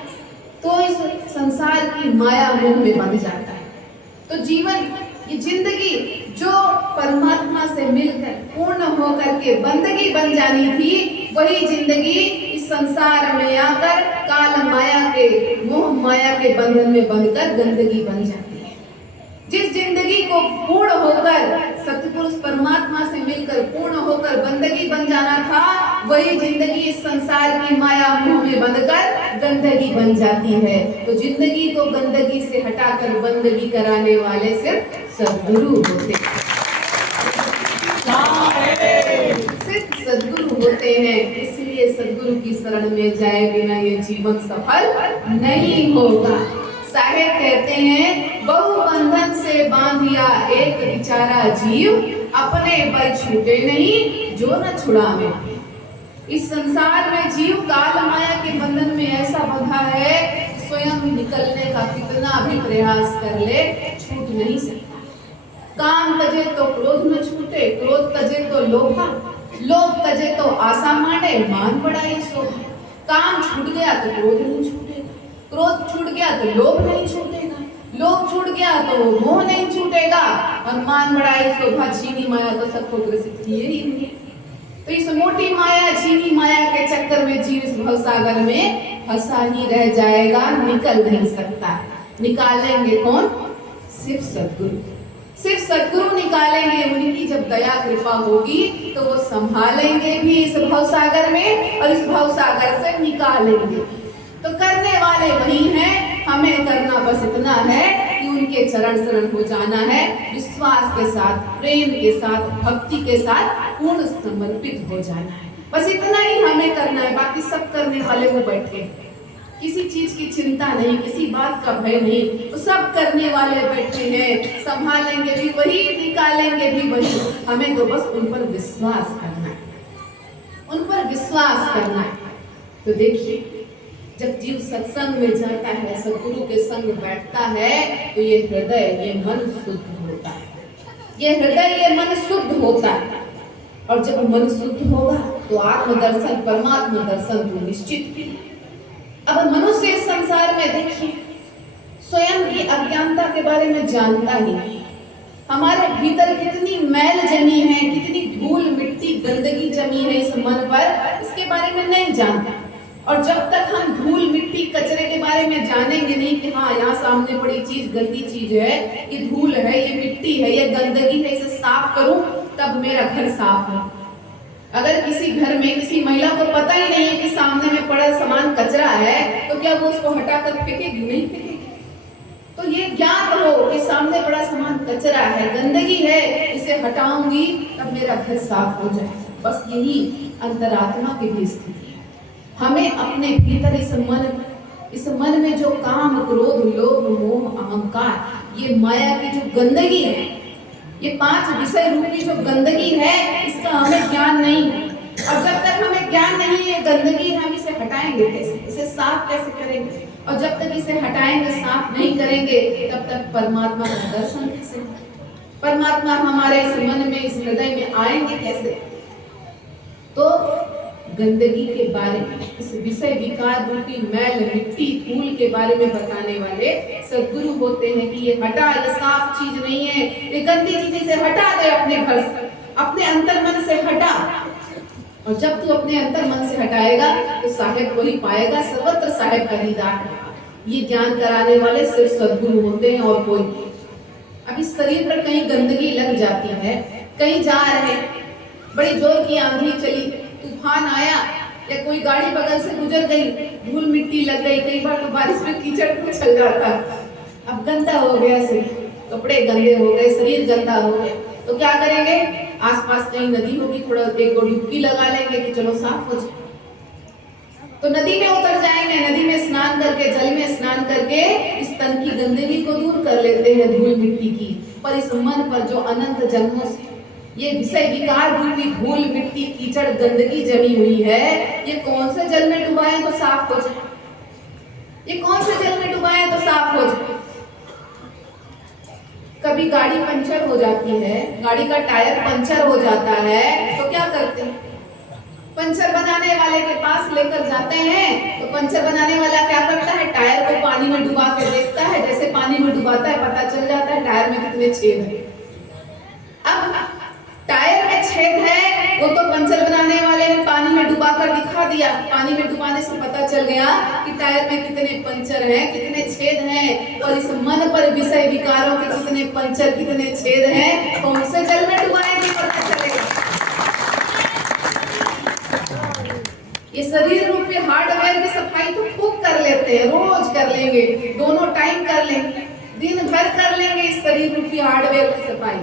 तो इस संसार की माया मोह में बंध जाता है। तो जीवन, ये जिंदगी जो परमात्मा से मिलकर पूर्ण होकर के बंदगी बन जानी थी, वही जिंदगी इस संसार में आकर काल माया के, मोह माया के बंधन में बंधकर गंदगी बन जाती है। जिस जिंदगी को पूर्ण होकर सतपुरुष परमात्मा से मिलकर पूर्ण होकर बंदगी बन जाना था, वही जिंदगी इस संसार की माया मोह में बंधकर गंदगी बन जाती है। तो जिंदगी को गंदगी से हटाकर बंदगी कराने वाले सिर्फ सद्गुरु होते हैं, सिर्फ सद्गुरु होते हैं। इसलिए सद्गुरु की शरण में जाए बिना ये जीवन सफल नहीं होगा। साहेब कहते हैं, बहु बंधन से बांधिया एक बेचारा जीव, अपने बल छूटे नहीं जो न छुड़ावे। इस संसार में जीव काल माया के बंधन में ऐसा बंधा है, स्वयं निकलने का कितना भी प्रयास कर ले, छूट नहीं सकता। काम तजे तो क्रोध न छूटे, क्रोध तजे तो लोभा, लोभ तजे तो आशा मांडे, मान बढ़ाई शोभा। काम छूट गया तो क्रोध नहीं छूटेगा, क्रोध छूट गया तो लोभ नहीं छूटेगा, लोभ छूट गया तो मोह नहीं छूटेगा, और मान बढ़ाई शोभा छीनी माया तो सबको ग्रसित किए ही नहीं। तो इस मोटी माया, छीनी माया के चक्कर में जीव इस भव सागर में फंसा ही रह जाएगा, निकल नहीं सकता। निकालेंगे कौन? सिर्फ सद्गुरु, सिर्फ सद्गुरु निकालेंगे। उनकी जब दया कृपा होगी तो वो संभालेंगे भी इस भव सागर में, और इस भव सागर से निकालेंगे। तो करने वाले वही हैं, हमें करना बस इतना है कि उनके चरण शरण हो जाना है, विश्वास के साथ, प्रेम के साथ, भक्ति के साथ पूर्ण समर्पित हो जाना है। बस इतना ही हमें करना है, बाकी सब करने वाले वो बैठे, किसी चीज की चिंता नहीं, किसी बात का भय नहीं, तो सब करने वाले बैठे हैं। संभालेंगे भी वही, निकालेंगे भी वही। हमें तो बस उन पर विश्वास करना है, उन पर विश्वास करना है। तो देखिए, जब जीव सत्संग में जाता है, सदगुरु के संग बैठता है, तो ये हृदय, ये मन शुद्ध होता है। ये हृदय, ये मन शुद्ध होता है। और जब मन शुद्ध होगा तो आत्मदर्शन, परमात्मा दर्शन तो निश्चित है। अब मनुष्य इस संसार में देखिए, स्वयं की अज्ञानता के बारे में जानता ही नहीं। हमारे भीतर कितनी मैल जमी है, कितनी धूल मिट्टी गंदगी जमी है इस मन पर, इसके बारे में नहीं जानता। और जब तक हम धूल मिट्टी कचरे के बारे में जानेंगे नहीं कि हाँ यहाँ सामने पड़ी चीज गंदी चीज है, ये धूल है, ये मिट्टी है, ये गंदगी है, इसे साफ करूं तब मेरा घर साफ है। अगर किसी घर में किसी महिला को पता ही नहीं है कि सामने में पड़ा सामान कचरा है, तो क्या वो उसको हटाकर फेंकेगी? नहीं फेंकेगी। तो ये ज्ञात हो कि सामने पड़ा सामान कचरा है, गंदगी है, इसे हटाऊंगी तब मेरा घर साफ हो जाए। बस यही अंतरात्मा की भी स्थिति है। हमें अपने भीतर इस मन में जो काम, क्रोध, लोभ, मोह, अहंकार, ये माया की जो गंदगी है, ये 5 विषय रूपी जो गंदगी है, इसका हमें ज्ञान नहीं है। और जब तक हमें ज्ञान नहीं है गंदगी, हम इसे हटाएंगे कैसे, इसे साफ कैसे करेंगे? और जब तक इसे हटाएंगे, साफ नहीं करेंगे, तब तक परमात्मा का दर्शन कैसे? परमात्मा हमारे इस मन में, इस हृदय में आएंगे कैसे? तो गंदगी के बारे में, इस विषय विकार रूपी मैल, मिट्टी, धूल के बारे में बताने वाले सद्गुरु होते हैं कि ये हटा, ये साफ चीज नहीं है, ये गंदी चीज से हटा दे अपने घर से, अपने अंतर मन से हटा। और जब तू अपने अंतर मन से हटाएगा तो साहेब को ही पाएगा, सर्वत्र साहेब का दीदार है। ये ज्ञान कराने वाले सिर्फ सद्गुरु होते हैं और कोई नहीं। अभी शरीर पर कहीं गंदगी लग जाती है, कहीं जा रहे, बड़ी जोर की आंधी चली, तूफान आया, या कोई गाड़ी बगल से गुजर गई, धूल मिट्टी लग गई, कई बार तो बारिश में कीचड़ उछल जाता, अब गंदा हो गया शरीर, कपड़े गंदे हो गए, शरीर गंदा हो गया, तो क्या करेंगे? आसपास कहीं नदी होगी, थोड़ा एक डुबकी लगा लेंगे कि चलो साफ हो जाए। तो नदी में उतर जाएंगे, नदी में स्नान करके, जल में स्नान करके इस तन की गंदगी को दूर कर लेते हैं, धूल मिट्टी की। पर इस मन पर जो अनंत जन्मों से ये विषय विकार रूपी धूल मिट्टी कीचड़ गंदगी जमी हुई है, ये कौन से जल में डुबाएं तो साफ हो जाए? ये कौन से जल में डुबाएं तो साफ हो जाए? कभी गाड़ी पंचर हो जाती है, गाड़ी का टायर पंचर हो जाता है, तो क्या करते हैं? पंचर बनाने वाले के पास लेकर जाते हैं। तो पंचर बनाने वाला क्या करता है? टायर को पानी में डुबा के देखता है, जैसे पानी में डुबाता है पता चल जाता है टायर में कितने छेद हैं। अब टायर में छेद है, वो तो पंचर बनाने वाले ने पानी में डुबाकर दिखा दिया, पानी में डुबाने से पता चल गया कि टायर में कितने पंचर हैं, कितने छेद हैं। और इस मन पर विषय विकारों के कितने पंचर, कितने छेद हैं, कौन से जल में डुबाएंगे पता चलेगा। ये शरीर रूपी हार्डवेयर की सफाई तो खूब कर लेते हैं, रोज कर लेंगे, दोनों टाइम कर लेंगे, दिन भर कर लेंगे इस शरीर रूपी हार्डवेयर की सफाई।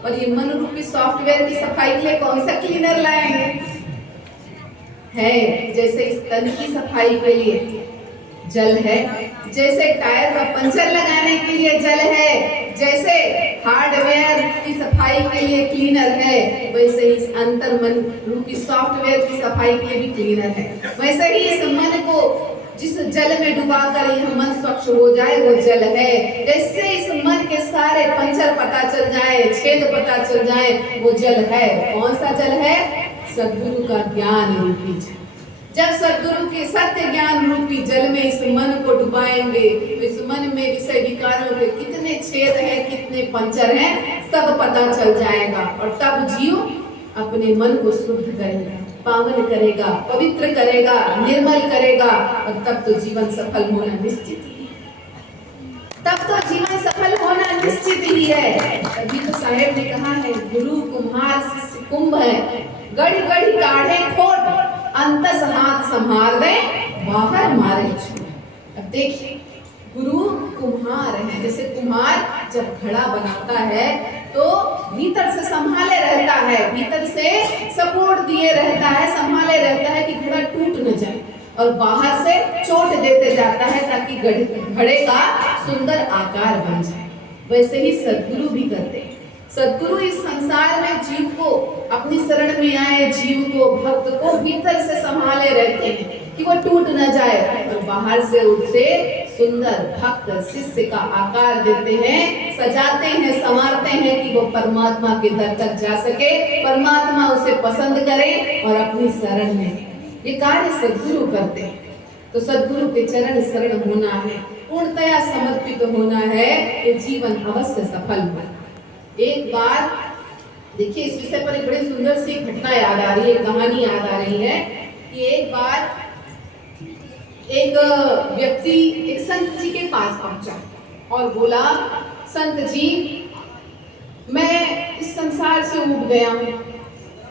और ये मन रूपी सॉफ्टवेयर की सफाई के लिए कौन सा क्लीनर लाएंगे? है जैसे इस तन की सफाई के लिए जल है, जैसे टायर का पंचर लगाने के लिए जल है, जैसे हार्डवेयर की सफाई के लिए क्लीनर है, वैसे ही इस अंतर मन रूपी सॉफ्टवेयर की सफाई के लिए भी क्लीनर है। वैसे ही इस मन को जिस जल में डुबाकर यह मन स्वच्छ हो जाए वो जल है। जैसे इस मन के सारे पंचर पता चल जाए, छेद पता चल जाए, वो जल है। कौन सा जल है? सद्गुरु का ज्ञान रूपी जल। जब सद्गुरु के सत्य ज्ञान रूपी जल में इस मन को डुबाएंगे तो इस मन में विषय विकारों के कितने छेद हैं, कितने पंचर हैं, सब पता चल जाएगा। और तब जीव अपने मन को शुद्ध करेगा, पावन करेगा, पवित्र करेगा, निर्मल करेगा, और तब तो जीवन सफल होना निश्चित ही है। तब तो जीवन सफल होना निश्चित ही है। तभी तो साहेब ने कहा है, गुरु कुम्हार शिष्य कुंभ है, गढ़ गढ़ काढ़े खोट, अंतस हाथ संभाल दे, बाहर मारे छूट। अब देखिए, गुरु कुम्हार है, जैसे कुम्हार जब घड़ा बनाता है तो भीतर से संभाले रहता है, भीतर से सपोर्ट दिए रहता है, संभाले रहता है कि घड़ा टूट न जाए, और बाहर से चोट देते जाता है ताकि घड़े का सुंदर आकार बन जाए। वैसे ही सद्गुरु भी करते हैं। सद्गुरु इस संसार में जीव को, अपनी शरण में आए जीव को, भक्त को भीतर से संभाले रहते हैं कि वो टूट न जाए, तो बाहर से उसे सुंदर भक्त शिष्य का आकार देते हैं, सजाते हैं, संवारते हैं कि वो परमात्मा के दर तक जा सके, परमात्मा उसे पसंद करे और अपनी शरण में। ये कार्य सद्गुरु करते हैं। तो सद्गुरु के चरण शरण होना है, पूर्णतया समर्पित होना है, ये जीवन अवश्य सफल हो। एक बार देखिए, इस विषय पर एक बड़ी सुंदर सी घटना याद आ रही है, कहानी याद आ रही है कि एक बार एक व्यक्ति एक संत जी के पास पहुंचा और बोला, संत जी, मैं इस संसार से उब गया हूँ,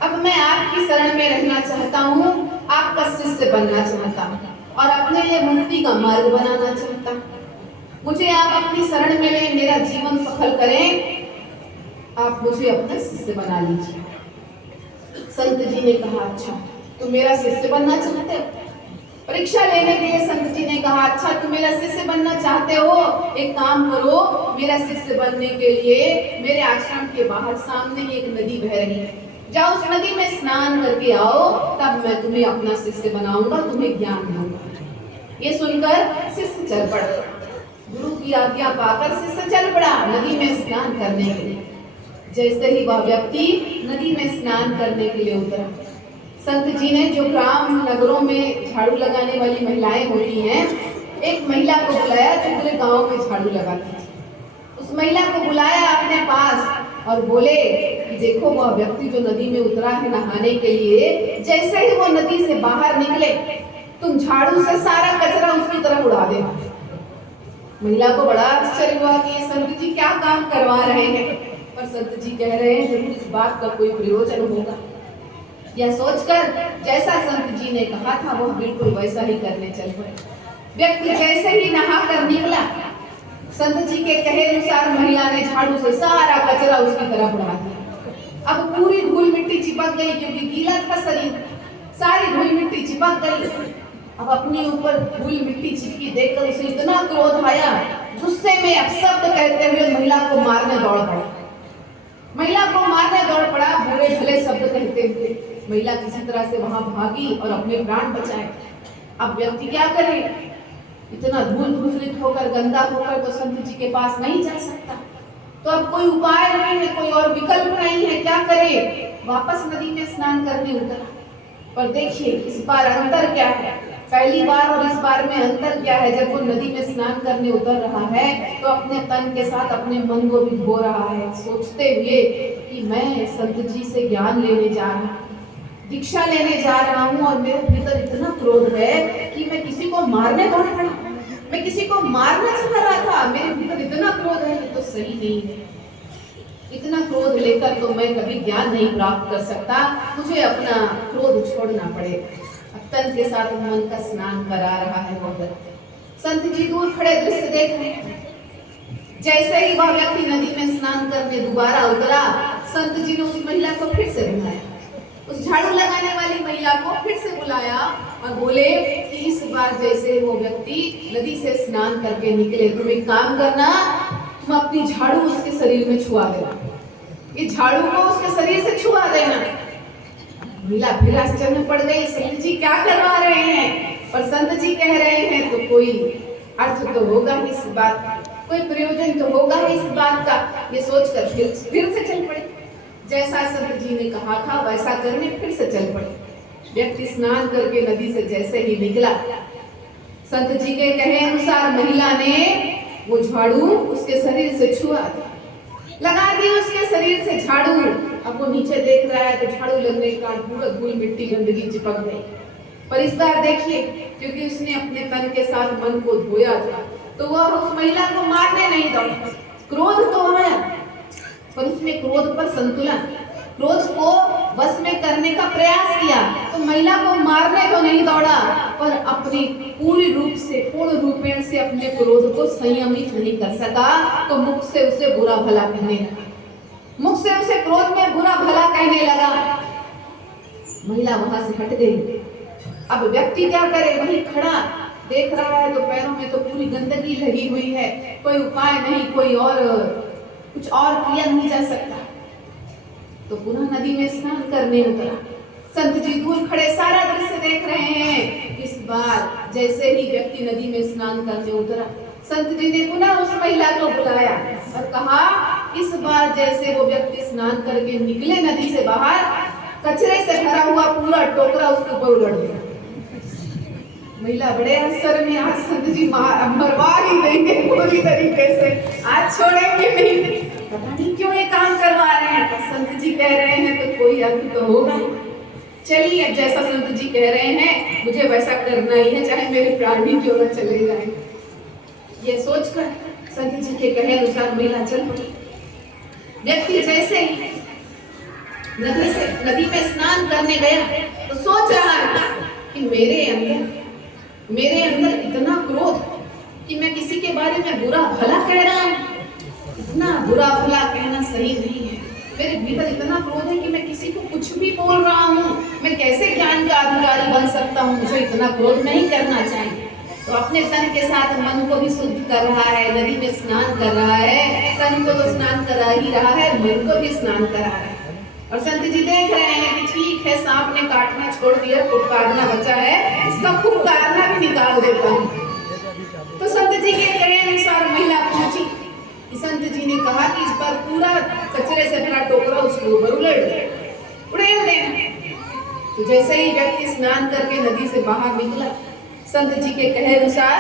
अब मैं आपकी शरण में रहना चाहता हूँ, आपका शिष्य बनना चाहता हूँ और अपने लिए मुक्ति का मार्ग बनाना चाहता हूँ। मुझे आप अपनी शरण में लें, मेरा जीवन सफल करें, आप मुझे अपना शिष्य बना लीजिए। संत जी ने कहा, अच्छा तुम मेरा शिष्य बनना चाहते हो? परीक्षा लेने के लिए संत जी ने कहा, अच्छा तुम मेरा शिष्य बनना चाहते हो, एक काम करो, मेरा शिष्य बनने के लिए मेरे आश्रम के बाहर सामने एक नदी बह रही है, जाओ उस नदी में स्नान करके आओ, तब मैं तुम्हें अपना शिष्य बनाऊंगा, तुम्हें ज्ञान दूंगा। ये सुनकर शिष्य चल पड़ा, गुरु की आज्ञा पाकर शिष्य चल पड़ा नदी में स्नान करने के लिए। जैसे ही वह व्यक्ति नदी में स्नान करने के लिए उतरा, संत जी ने, जो ग्राम नगरों में झाड़ू लगाने वाली महिलाएं होती हैं, एक महिला को बुलाया जो पूरे गांव में झाड़ू लगाती थी। उस महिला को बुलाया अपने पास और बोले कि देखो, वह व्यक्ति जो नदी में उतरा है नहाने के लिए, जैसे ही वो नदी से बाहर निकले, तुम झाड़ू से सारा कचरा उसकी तरफ उड़ा देना। महिला को बड़ा आश्चर्य हुआ कि संत जी क्या काम करवा रहे हैं, पर संत जी कह रहे हैं जरूर इस बात का कोई प्रयोजन होगा। यह सोचकर जैसा संत जी ने कहा था वह बिल्कुल वैसा ही करने चल पड़े। व्यक्ति जैसे ही नहाकर निकला, संत जी के कहे अनुसार महिला ने झाड़ू से सारा कचरा उसकी तरफ उड़ा दिया। अब पूरी धूल मिट्टी चिपक गई, क्योंकि गीला था शरीर, सारी धूल मिट्टी चिपक गई। अब अपने ऊपर धूल मिट्टी चिपकी देखकर उसे इतना क्रोध आया, गुस्से में अपशब्द कहते हुए महिला को मारने दौड़ पड़ा। महिला को मारने दौड़ पड़ा, बुरे भले शब्द कहते हुए। महिला किसी तरह से वहां भागी और अपने प्राण बचाए। अब व्यक्ति क्या करे, इतना धूल धूसरित होकर, गंदा होकर तो संत जी के पास नहीं जा सकता। तो अब कोई उपाय नहीं है, कोई और विकल्प नहीं है, क्या करे? वापस नदी में स्नान करने उतरा। पर देखिए इस बार अंतर क्या है, पहली बार और इस बार में अंतर क्या है। जब वो नदी में स्नान करने उतर रहा है तो अपने तन के साथ अपने मन को भी धो रहा है, सोचते हुए कि मैं संत जी से ज्ञान लेने जा रहा हूँ, दीक्षा लेने जा रहा हूँ, और मेरे भीतर इतना क्रोध है कि मैं किसी को मारने दौड़ पड़ा, मैं किसी को मारना चाह रहा था, मेरे भीतर इतना क्रोध है, ये तो सही नहीं है। इतना क्रोध लेकर तो मैं कभी ज्ञान नहीं प्राप्त कर सकता, मुझे अपना क्रोध छोड़ना पड़ेगा। अब तन के साथ मन का स्नान करा रहा है वो व्यक्ति। संत जी दूर खड़े दृश्य देख रहे हैं। जैसे ही वह व्यक्ति नदी में स्नान करने दोबारा उतरा, संत जी ने उस महिला को फिर से बुलाया, उस झाड़ू लगाने वाली महिला को फिर से बुलाया और बोले कि इस बार जैसे वो व्यक्ति नदी से स्नान करके निकले, तुम एक काम करना, तुम अपनी झाड़ू उसके शरीर में छुआ देना, ये झाड़ू को उसके शरीर से छुआ देना। महिला फिर आश्चर्य में पड़ गई, संत जी क्या करवा रहे हैं? पर संत जी कह रहे हैं तो कोई अर्थ तो होगा ही इस बात का, कोई प्रयोजन तो होगा ही इस बात का। ये सोचकर फिर से चल पड़े। जैसा संत जी ने कहा था वैसा करने फिर से चल पड़े। व्यक्ति स्नान करके नदी से जैसे ही निकला, संत जी के कहे अनुसार महिला ने वो झाड़ू उसके शरीर से छुआ दी, लगा दी उसके शरीर से झाड़ू। अब वो नीचे देख रहा है तो झाड़ू लगने का पूरा धूल मिट्टी गंदगी चिपक गई। पर इस बार देखिए, क्योंकि उसने अपने तन के साथ मन को धोया था, तो वह उस महिला को मारने नहीं दौड़ा। क्रोध तो आया, पर उसमें क्रोध पर संतुलन, क्रोध को बस में करने का प्रयास किया। तो महिला को मारने तो नहीं दौड़ा, पर अपनी पूरी रूप से, पूर्ण रूपेण से अपने क्रोध को संयमित नहीं कर सका। तो मुख से उसे बुरा भला कहने लगा, मुख से उसे क्रोध में बुरा भला कहने लगा। महिला वहां से हट गई। अब व्यक्ति क्या करे, वहीं खड़ा देख रहा है तो पैरों में तो पूरी गंदगी लगी हुई है, कोई उपाय नहीं, कोई और कुछ और किया नहीं जा सकता। तो पुनः नदी में स्नान करने उतरा। संत जी दूर खड़े सारा दृश्य देख रहे हैं। इस बार जैसे ही व्यक्ति नदी में स्नान करने उतरा, संत जी ने पुनः उस महिला को बुलाया और कहा, इस बार जैसे वो व्यक्ति स्नान करके निकले नदी से बाहर, कचरे से भरा हुआ पूरा टोकरा उसके ऊपर उलट गया। महिला बड़े असर में, आज संत जी मरवा ही देंगे पूरी तरीके से, आज छोड़ेंगे नहीं, पता नहीं क्यों ये काम करवा रहे हैं। तो संत जी कह रहे हैं तो कोई अर्थ तो होगा। चलिए, अब जैसा संत जी कह रहे हैं मुझे वैसा करना ही है, चाहे मेरे प्राण भी क्यों न चले जाए। ये सोचकर संत जी के कहे अनुसार महिला चल पड़ी। व्यक्ति जैसे ही नदी में स्नान करने गया तो सोच रहा है कि मेरे अंदर इतना क्रोध कि मैं किसी के बारे में बुरा भला कह रहा हूँ। इतना बुरा भला कहना सही नहीं है। मेरे भीतर इतना क्रोध है कि मैं किसी को कुछ भी बोल रहा हूँ। मैं कैसे ज्ञान का अधिकारी बन सकता हूँ? मुझे इतना क्रोध नहीं करना चाहिए। तो अपने तन के साथ मन को भी शुद्ध कर रहा है, नदी में स्नान कर रहा है, तन को तो स्नान करा ही रहा है, मन को भी स्नान करा रहा है। और संत जी देख रहे हैं कि ठीक है, सांप ने काटना छोड़ दिया, फुफकारना बचा है, इसका फुफकारना भी निकाल देता हूँ। तो संत जी के कहे अनुसार महिला पहुंची। संत जी ने कहा कि इस बार पूरा कचरे से भरा टोकरा उसके ऊपर उड़ेल देना। तो जैसे ही व्यक्ति स्नान करके नदी से बाहर निकला, संत जी के कहे अनुसार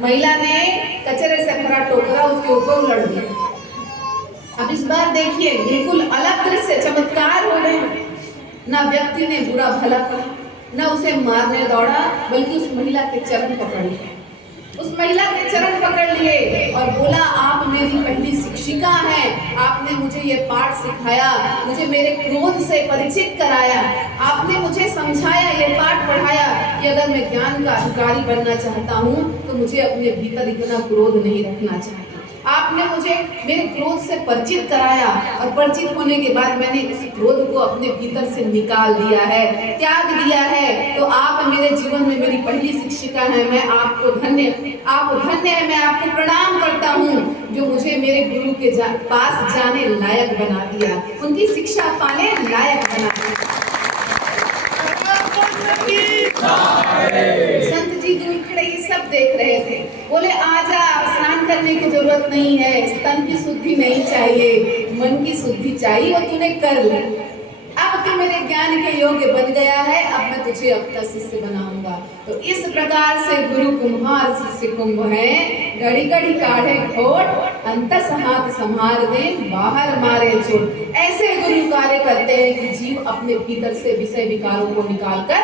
महिला ने कचरे से भरा टोकरा उसके ऊपर उलट दिया। अब इस बार देखिए, बिल्कुल अलग दृश्य, चमत्कार हो गए। ना व्यक्ति ने बुरा भला कहा, ना उसे मारने दौड़ा, बल्कि उस महिला के चरण पकड़ लिए। उस महिला के चरण पकड़ लिए और बोला, आप मेरी पहली शिक्षिका हैं, आपने मुझे ये पाठ सिखाया, मुझे मेरे क्रोध से परिचित कराया, आपने मुझे समझाया, ये पाठ पढ़ाया कि अगर मैं ज्ञान का अधिकारी बनना चाहता हूँ तो मुझे अपने भीतर इतना क्रोध नहीं रखना चाहिए। आपने मुझे मेरे क्रोध से परिचित कराया और परिचित होने के बाद मैंने इस क्रोध को अपने भीतर से निकाल दिया है, त्याग दिया है। तो आप मेरे जीवन में मेरी पहली शिक्षिका हैं। मैं आपको धन्य है, मैं आपको प्रणाम करता हूँ जो मुझे मेरे गुरु के पास जाने लायक बना दिया, उनकी शिक्षा पाने लायक बना दिया। संत जी दूर खड़े ये सब देख रहे थे। बोले, आजा, स्नान करने की जरूरत नहीं है, तन की शुद्धि नहीं चाहिए, मन की शुद्धि चाहिए, वो तूने कर ली। अब तू मेरे ज्ञान के योग्य बन गया है, अब मैं तुझे अपना शिष्य बनाऊंगा। तो इस प्रकार से गुरु कुम्हार शिष्य कुंभ है, घड़ी घड़ी काढ़े खोट, अंतस हाथ संहार दे, बाहर मारे चोट। ऐसे गुरु कार्य करते हैं कि जीव अपने भीतर से विषय विकारों को निकालकर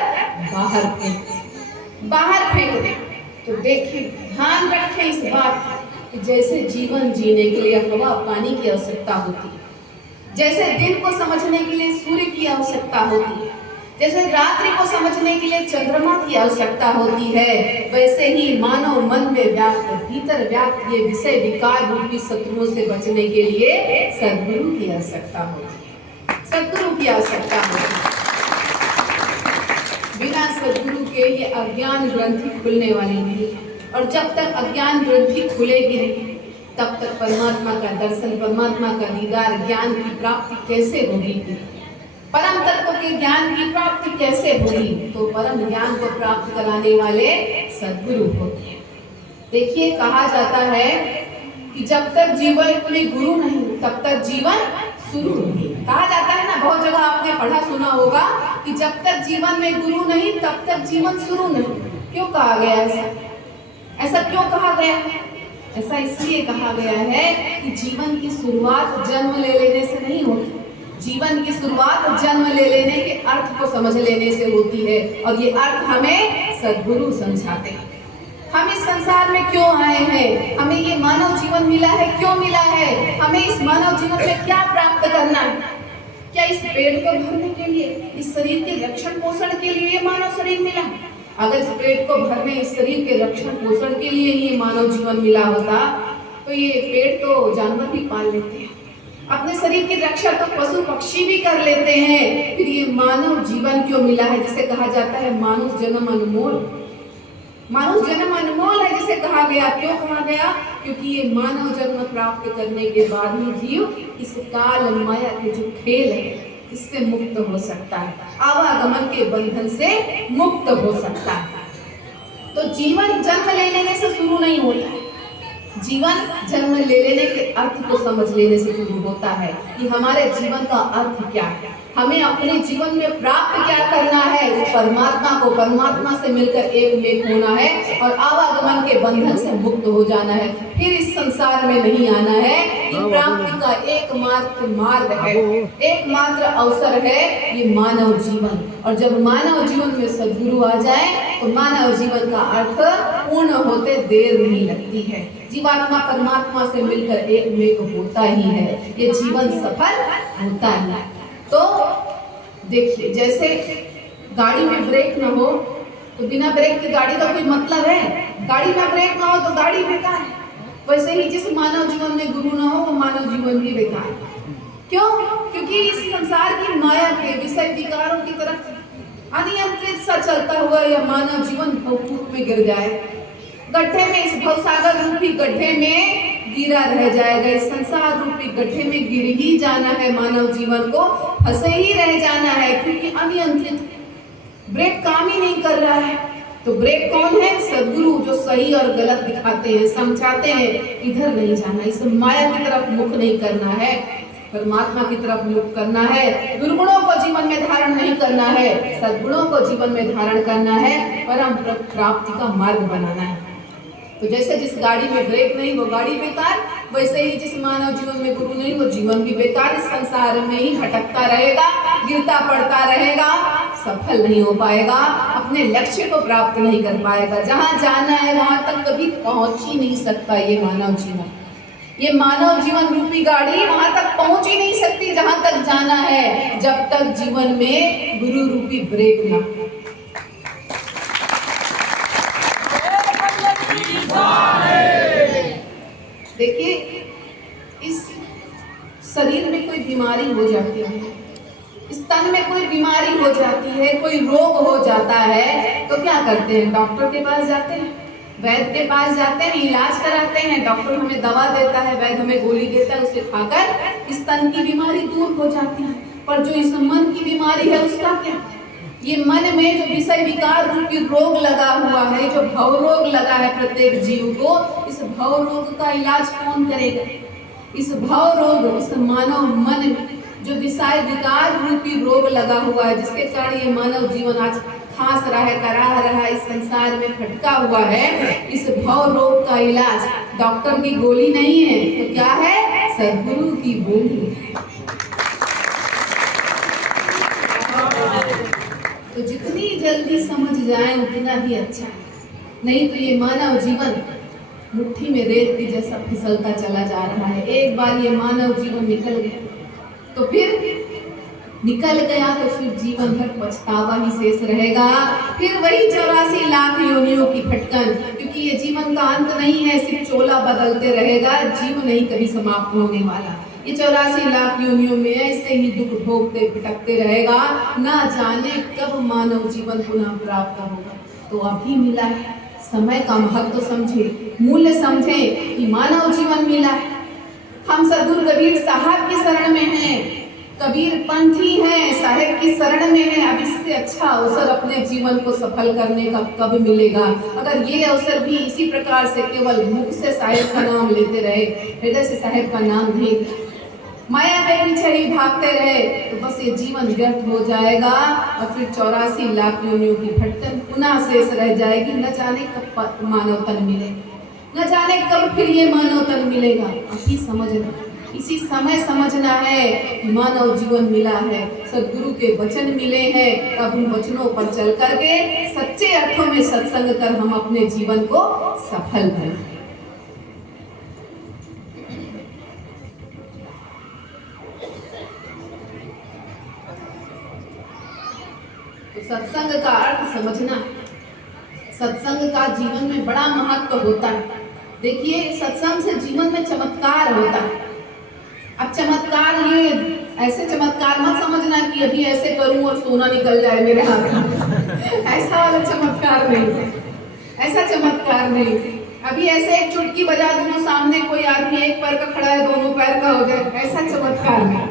बाहर फेंक दे। तो देखिए, ध्यान रखें इस बात कि जैसे जीवन जीने के लिए हवा पानी की आवश्यकता होती है, जैसे दिन को समझने के लिए सूर्य की आवश्यकता होती है, जैसे रात्रि को समझने के लिए चंद्रमा की आवश्यकता होती है, वैसे ही मानव मन में व्याप्त, भीतर व्याप्त ये विषय विकार रूपी शत्रुओं से बचने के लिए सद्गुरु की आवश्यकता होती है। सद्गुरु की आवश्यकता होती है। बिना सद्गुरु के ये अज्ञान ग्रंथि खुलने वाली नहीं है। और जब तक अज्ञान ग्रंथि खुलेगी नहीं, तब तक परमात्मा का दर्शन, परमात्मा का दीदार, ज्ञान की प्राप्ति कैसे होगी? परम तत्व के ज्ञान की प्राप्ति कैसे होगी? तो परम ज्ञान को प्राप्त कराने वाले सद्गुरु होते हैं। देखिए, कहा जाता है कि जब तक जीवन में गुरु नहीं, तब तक जीवन शुरू नहीं। कहा जाता है ना, बहुत जगह आपने पढ़ा सुना होगा कि जब तक जीवन में गुरु नहीं, तब तक जीवन शुरू नहीं। क्यों कहा गया ऐसा क्यों कहा गया है? ऐसा इसलिए कहा गया है कि जीवन की शुरुआत जन्म ले लेने से नहीं होती। जीवन की शुरुआत जन्म ले लेने के अर्थ को समझ लेने से होती है, और ये अर्थ हमें सद्गुरु समझाते हैं। हम इस संसार में क्यों आए हैं, हमें ये मानव जीवन मिला है, क्यों मिला है, हमें इस मानव जीवन में क्या प्राप्त करना है? क्या इस पेट को भरने के लिए, इस शरीर के रक्षण पोषण के लिए ये मानव शरीर मिला? अगर इस पेट को भरने, इस शरीर के रक्षण पोषण के लिए ये मानव जीवन मिला होता तो ये पेट तो जानवर भी पाल लेते हैं, अपने शरीर की रक्षा तो पशु पक्षी भी कर लेते हैं। फिर ये मानव जीवन क्यों मिला है, जिसे कहा जाता है मानुष जन्म अनमोल। मानुष जन्म अनमोल है जिसे कहा गया। क्यों कहा गया? क्योंकि ये मानव जन्म प्राप्त करने के बाद ही जीव इस काल माया के जो खेल है इससे मुक्त हो सकता है, आवागमन के बंधन से मुक्त हो सकता है। तो जीवन जन्म ले लेने से शुरू नहीं होता है। जीवन जन्म ले लेने के अर्थ को समझ लेने से शुरू होता है कि हमारे जीवन का अर्थ क्या है, हमें अपने जीवन में प्राप्त क्या करना है। परमात्मा से मिलकर एक में होना है और आवागमन के बंधन से मुक्त हो जाना है। फिर इस संसार में नहीं आना है। ये प्राप्ति का एकमात्र मार्ग है, एकमात्र अवसर है ये मानव जीवन। और जब मानव जीवन में सद्गुरु आ जाए तो मानव जीवन का अर्थ पूर्ण होते देर नहीं लगती है। जीवात्मा परमात्मा से मिलकर एक में होता ही है, ये जीवन सफल होता है। तो देखिए, जैसे गाड़ी में ब्रेक न हो तो बिना ब्रेक की गाड़ी का कोई मतलब है? गाड़ी में ब्रेक ना हो तो गाड़ी बेकार है। वैसे ही जिस मानव जीवन में गुरु न हो वो मानव जीवन भी बेकार है। क्यों? क्योंकि इस संसार की माया के विषय विकारों की तरफ अनियंत्रित सा चलता हुआ यह मानव जीवन भवकूप में गिर जाए, गड्ढे में, इस भवसागर रूपी गड्ढे में गिरा रह जाएगा। इस संसार रूपी गड्ढे में गिर ही जाना है, मानव जीवन को फंसे ही रह जाना है, क्योंकि अनियंत्रित ब्रेक काम ही नहीं कर रहा है। तो ब्रेक कौन है? सद्गुरु, जो सही और गलत दिखाते हैं, समझाते हैं इधर नहीं जाना, इस माया की तरफ मुख नहीं करना है, परमात्मा की तरफ मुख करना है। दुर्गुणों को जीवन में धारण नहीं करना है, सद्गुणों को जीवन में धारण करना है, परम प्राप्ति का मार्ग बनाना है। तो जैसे जिस गाड़ी में ब्रेक नहीं वो गाड़ी बेकार, वैसे ही जिस मानव जीवन में गुरु नहीं वो जीवन भी बेकार। इस संसार में ही भटकता रहेगा, गिरता पड़ता रहेगा, सफल नहीं हो पाएगा, अपने लक्ष्य को प्राप्त नहीं कर पाएगा। जहाँ जाना है वहां तक कभी पहुंच ही नहीं सकता ये मानव जीवन। ये मानव जीवन रूपी गाड़ी वहां तक पहुंच ही नहीं सकती जहां तक जाना है, जब तक जीवन में गुरु रूपी ब्रेक ना। देखिए, इस शरीर में कोई बीमारी हो जाती है, इस तन में कोई बीमारी हो जाती है, कोई रोग हो जाता है, तो क्या करते हैं? डॉक्टर के पास जाते हैं, वैद्य के पास जाते हैं, इलाज कराते हैं। डॉक्टर हमें दवा देता है, वैद्य हमें गोली देता है, उसे खाकर इस तन की बीमारी दूर हो जाती है। पर जो इस मन की बीमारी है उसका क्या? ये मन में जो विषय विकार रूपी रोग लगा हुआ है, जो भव रोग लगा है प्रत्येक जीव को, इस भव रोग का इलाज कौन करेगा? इस भव रोग, इस मानव मन में जो विषय विकार रूपी रोग लगा हुआ है, जिसके कारण ये मानव जीवन आज खास रहा है, कराह रहा है, इस संसार में भटका हुआ है, इस भव रोग का इलाज डॉक्टर की गोली नहीं है, तो क्या है? सद्गुरु की बोली है। तो जितनी जल्दी समझ जाए उतना ही अच्छा है, नहीं तो ये मानव जीवन मुट्ठी में रेत की जैसा फिसलता चला जा रहा है। एक बार ये मानव जीवन निकल गया तो फिर निकल गया तो फिर जीवन भर पछतावा ही शेष रहेगा। फिर वही 84 लाख योनियों की भटकन, क्योंकि ये जीवन का अंत नहीं है, सिर्फ चोला बदलते रहेगा, जीव नहीं कभी समाप्त होने वाला। ये 84 लाख योनियों में ऐसे ही दुख भोगते भटकते रहेगा, ना जाने कब मानव जीवन पुनः प्राप्त होगा। तो अभी मिला है, समय का महत्व समझे, मूल्य समझे कि मानव जीवन मिला है। हम सद्गुरु कबीर साहब की शरण में हैं, कबीर पंथी हैं, साहेब की शरण में हैं। अब इससे अच्छा अवसर अपने जीवन को सफल करने का कब मिलेगा? अगर ये अवसर भी इसी प्रकार से केवल मुख से साहेब का नाम लेते रहे, हृदय से साहेब का नाम नहीं, माया के पीछे ही भागते रहे, तो बस ये जीवन व्यर्थ हो जाएगा और फिर 84 लाख योनियों की भटकन पुनः शेष रह जाएगी। न जाने कब मानव तन मिलेगा, न जाने कब फिर ये मानव तन मिलेगा। अभी समझना, इसी समय समझना है कि मानव जीवन मिला है, सद्गुरु के वचन मिले हैं। अब उन वचनों पर चल करके सच्चे अर्थों में सत्संग कर हम अपने जीवन को सफल बनाएं। तो सत्संग का अर्थ समझना, सत्संग का जीवन में बड़ा महत्व होता है। देखिए, सत्संग से जीवन में चमत्कार होता है। अब चमत्कार, ये ऐसे चमत्कार मत समझना कि अभी ऐसे करूं और सोना निकल जाए मेरे हाथ में, ऐसा वाला चमत्कार नहीं, ऐसा चमत्कार नहीं। अभी ऐसे एक चुटकी बजा दूं सामने कोई आदमी एक पैर का खड़ा है दोनों पैर का हो जाए, ऐसा चमत्कार नहीं।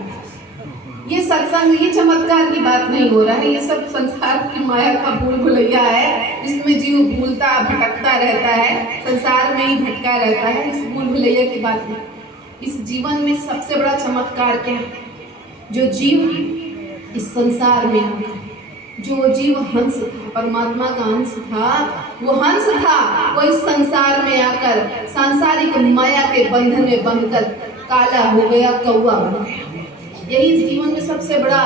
ये सत्संग, ये चमत्कार की बात नहीं हो रहा है, ये सब संसार की माया का भूल भुलैया है, जिसमें जीव भूलता भटकता रहता है, संसार में ही भटका रहता है। इस भूल भुलैया की बात नहीं। इस जीवन में सबसे बड़ा चमत्कार क्या है? जो जीव इस संसार में आया, जो जीव हंस था, परमात्मा का हंस था, वो हंस था, वो इस संसार में आकर सांसारिक माया के बंधन में बंधकर काला हो गया, कौवा बन गया। यही इस जीवन में सबसे बड़ा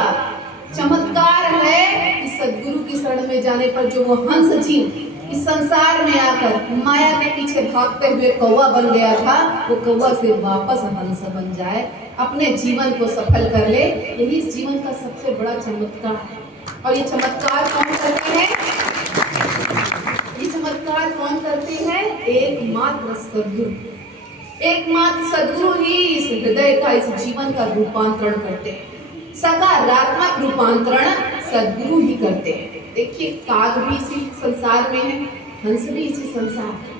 चमत्कार है कि सद्गुरु की शरण में जाने पर जो वो हंस जीव इस संसार में आकर माया के पीछे भागते हुए कौवा बन गया था, वो कौवा से वापस हंस बन जाए, अपने जीवन को सफल कर ले। यही इस जीवन का सबसे बड़ा चमत्कार है। और ये चमत्कार कौन करते हैं? ये चमत्कार कौन करते हैं? एकमात्र सद्गुरु। एकमात्र सद्गुरु ही इस हृदय का, इस जीवन का रूपांतरण करते हैं। सकारात्मक रूपांतरण सद्गुरु ही करते हैं। देखिए, काग भी इसी संसार में है, हंस भी इसी संसार में।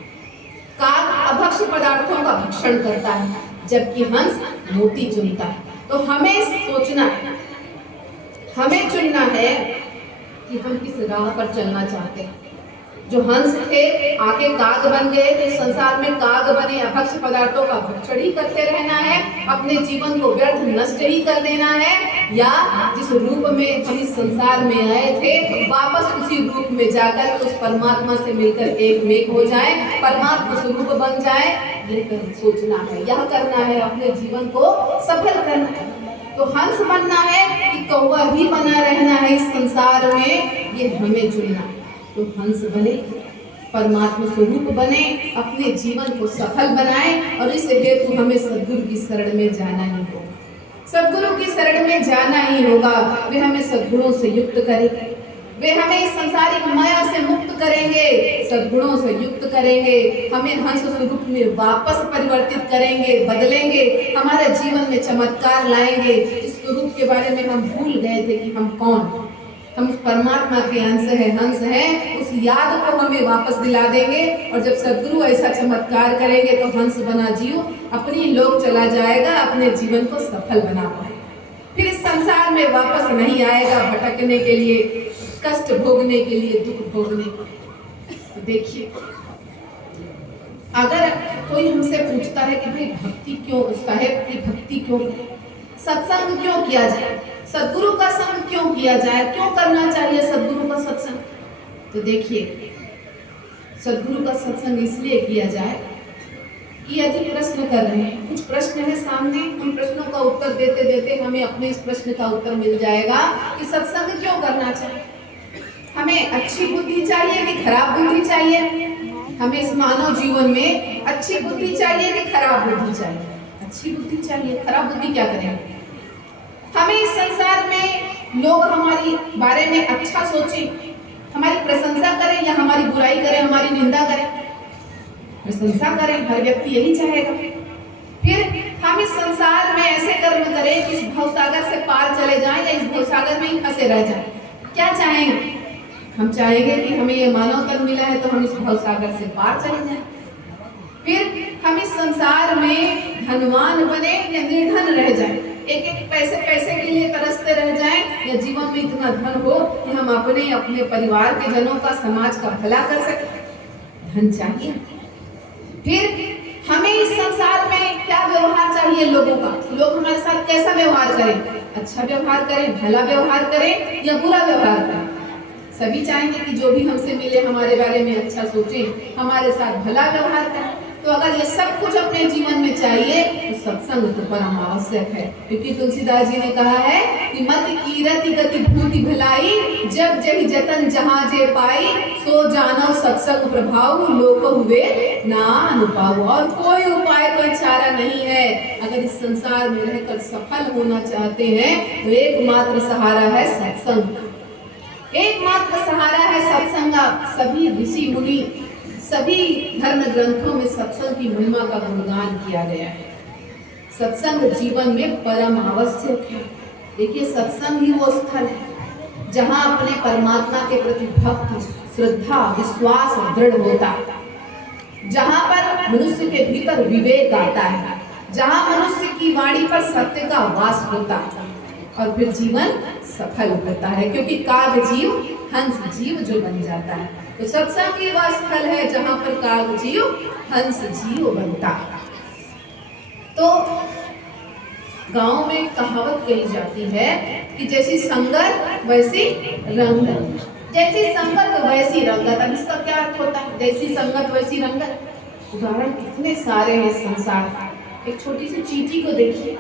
काग अभक्ष्य पदार्थों का भक्षण करता है, जबकि हंस मोती चुनता है। तो हमें सोचना है, हमें चुनना है कि हम किस राह पर चलना चाहते हैं। जो हंस थे आके काग बन गए, तो संसार में काग बने, अभक्ष्य पदार्थों का भक्षण ही करते रहना है, अपने जीवन को व्यर्थ नष्ट ही कर देना है, या जिस रूप में हम इस संसार में आए थे वापस उसी रूप में जाकर उस परमात्मा से मिलकर एक मेक हो जाए, परमात्मा स्वरूप बन जाए। ये सोचना है, यह करना है, अपने जीवन को सफल करना है। तो हंस बनना है कि कौवा ही बना रहना है इस संसार में, ये हमें चुनना है। तो हंस बने, परमात्मा स्वरूप बने, अपने जीवन को सफल बनाए, और इस हेतु हमें सद्गुरु की शरण में जाना ही होगा। सद्गुरु की शरण में जाना ही होगा। वे हमें सद्गुणों से युक्त करेंगे, वे हमें इस संसारिक माया से मुक्त करेंगे, सद्गुणों से युक्त करेंगे, हमें हंस स्वरूप में वापस परिवर्तित करेंगे, बदलेंगे, हमारे जीवन में चमत्कार लाएंगे। इस स्वरूप के बारे में हम भूल गए थे कि हम कौन, हम परमात्मा के हंस हैं, उस याद को हमें वापस दिला देंगे। और जब सद्गुरु ऐसा चमत्कार करेंगे तो हंस बना जीव अपनी लोक चला जाएगा, अपने जीवन को सफल बना पाएगा, फिर इस संसार में वापस नहीं आएगा भटकने के लिए, कष्ट भोगने के लिए, दुख भोगने के लिए। तो देखिए, अगर कोई हमसे पूछता है कि भाई भक्ति क्यों, साहेब की भक्ति क्यों, सत्संग क्यों किया जाए, सद्गुरु का संग क्यों किया जाए, क्यों करना चाहिए सद्गुरु का सत्संग, तो देखिए, सद्गुरु का सत्संग इसलिए किया जाए कि यदि प्रश्न कर रहे हैं, कुछ प्रश्न है सामने, उन प्रश्नों का उत्तर देते देते हमें अपने इस प्रश्न का उत्तर मिल जाएगा कि सत्संग क्यों करना चाहिए। हमें अच्छी बुद्धि चाहिए कि खराब बुद्धि चाहिए? हमें इस मानव जीवन में अच्छी बुद्धि चाहिए कि खराब बुद्धि चाहिए? अच्छी बुद्धि चाहिए। खराब बुद्धि क्या करेंगे? हमें इस संसार में लोग हमारी बारे में अच्छा सोचें, हमारी प्रशंसा करें या हमारी बुराई करें, हमारी निंदा करें? प्रशंसा करें, हर व्यक्ति यही चाहेगा। फिर हम इस संसार में ऐसे कर्म करें कि इस भवसागर से पार चले जाएं या इस भवसागर में ही फंसे रह जाएं। क्या चाहेंगे? हम चाहेंगे कि हमें ये मानव तन मिला है तो हम इस भवसागर से पार चले जाएं। फिर हम इस संसार में धनवान बने या निर्धन रह जाएं, एक एक पैसे के लिए तरसते रह जाएं, या जीवन में इतना धन हो कि हम अपने अपने परिवार के जनों का, समाज का भला कर सकें। धन चाहिए। फिर हमें इस संसार में क्या व्यवहार चाहिए लोगों का, लोग हमारे साथ कैसा व्यवहार करें, अच्छा व्यवहार करें, भला व्यवहार करें या बुरा व्यवहार करें? सभी चाहेंगे कि जो भी हमसे मिले हमारे बारे में अच्छा सोचें, हमारे साथ भला व्यवहार करें। तो अगर ये सब कुछ अपने जीवन में चाहिए तो सत्संग तो परम आवश्यक है, क्योंकि तुलसीदास जी ने कहा है कि मत कीरति गति भूति भलाई, जब जहि जतन जहाँ जे पाई, सो जानो सत्संग प्रभाव, लोक हुए ना अनुपाव। और कोई उपाय, कोई चारा नहीं है। अगर इस संसार में रहकर सफल होना चाहते हैं तो एकमात्र सहारा है सत्संग, एकमात्र सहारा है सत्संग। सभी ऋषि मुनि, सभी धर्म ग्रंथों में सत्संग की महिमा का गुणगान किया गया है। सत्संग जीवन में परम आवश्यक है। देखिए, सत्संग ही वो स्थल है जहाँ अपने परमात्मा के प्रति भक्ति, श्रद्धा, विश्वास दृढ़ होता है, जहाँ पर मनुष्य के भीतर विवेक आता है, जहाँ मनुष्य की वाणी पर सत्य का वास होता है। और फिर जीवन सफल होता है, क्योंकि काग जीव हंस जीव जो बन जाता है। तो सत्संग ये वह स्थल है जहाँ पर काग जीव हंस जीव बनता है। तो गांव में कहावत कही जाती है कि जैसी संगत वैसी रंगत, जैसी संगत वैसी रंगत। अब इसका क्या अर्थ होता है, जैसी संगत वैसी रंगत? उदाहरण कितने सारे हैं संसार। एक छोटी सी चींटी को देखिए,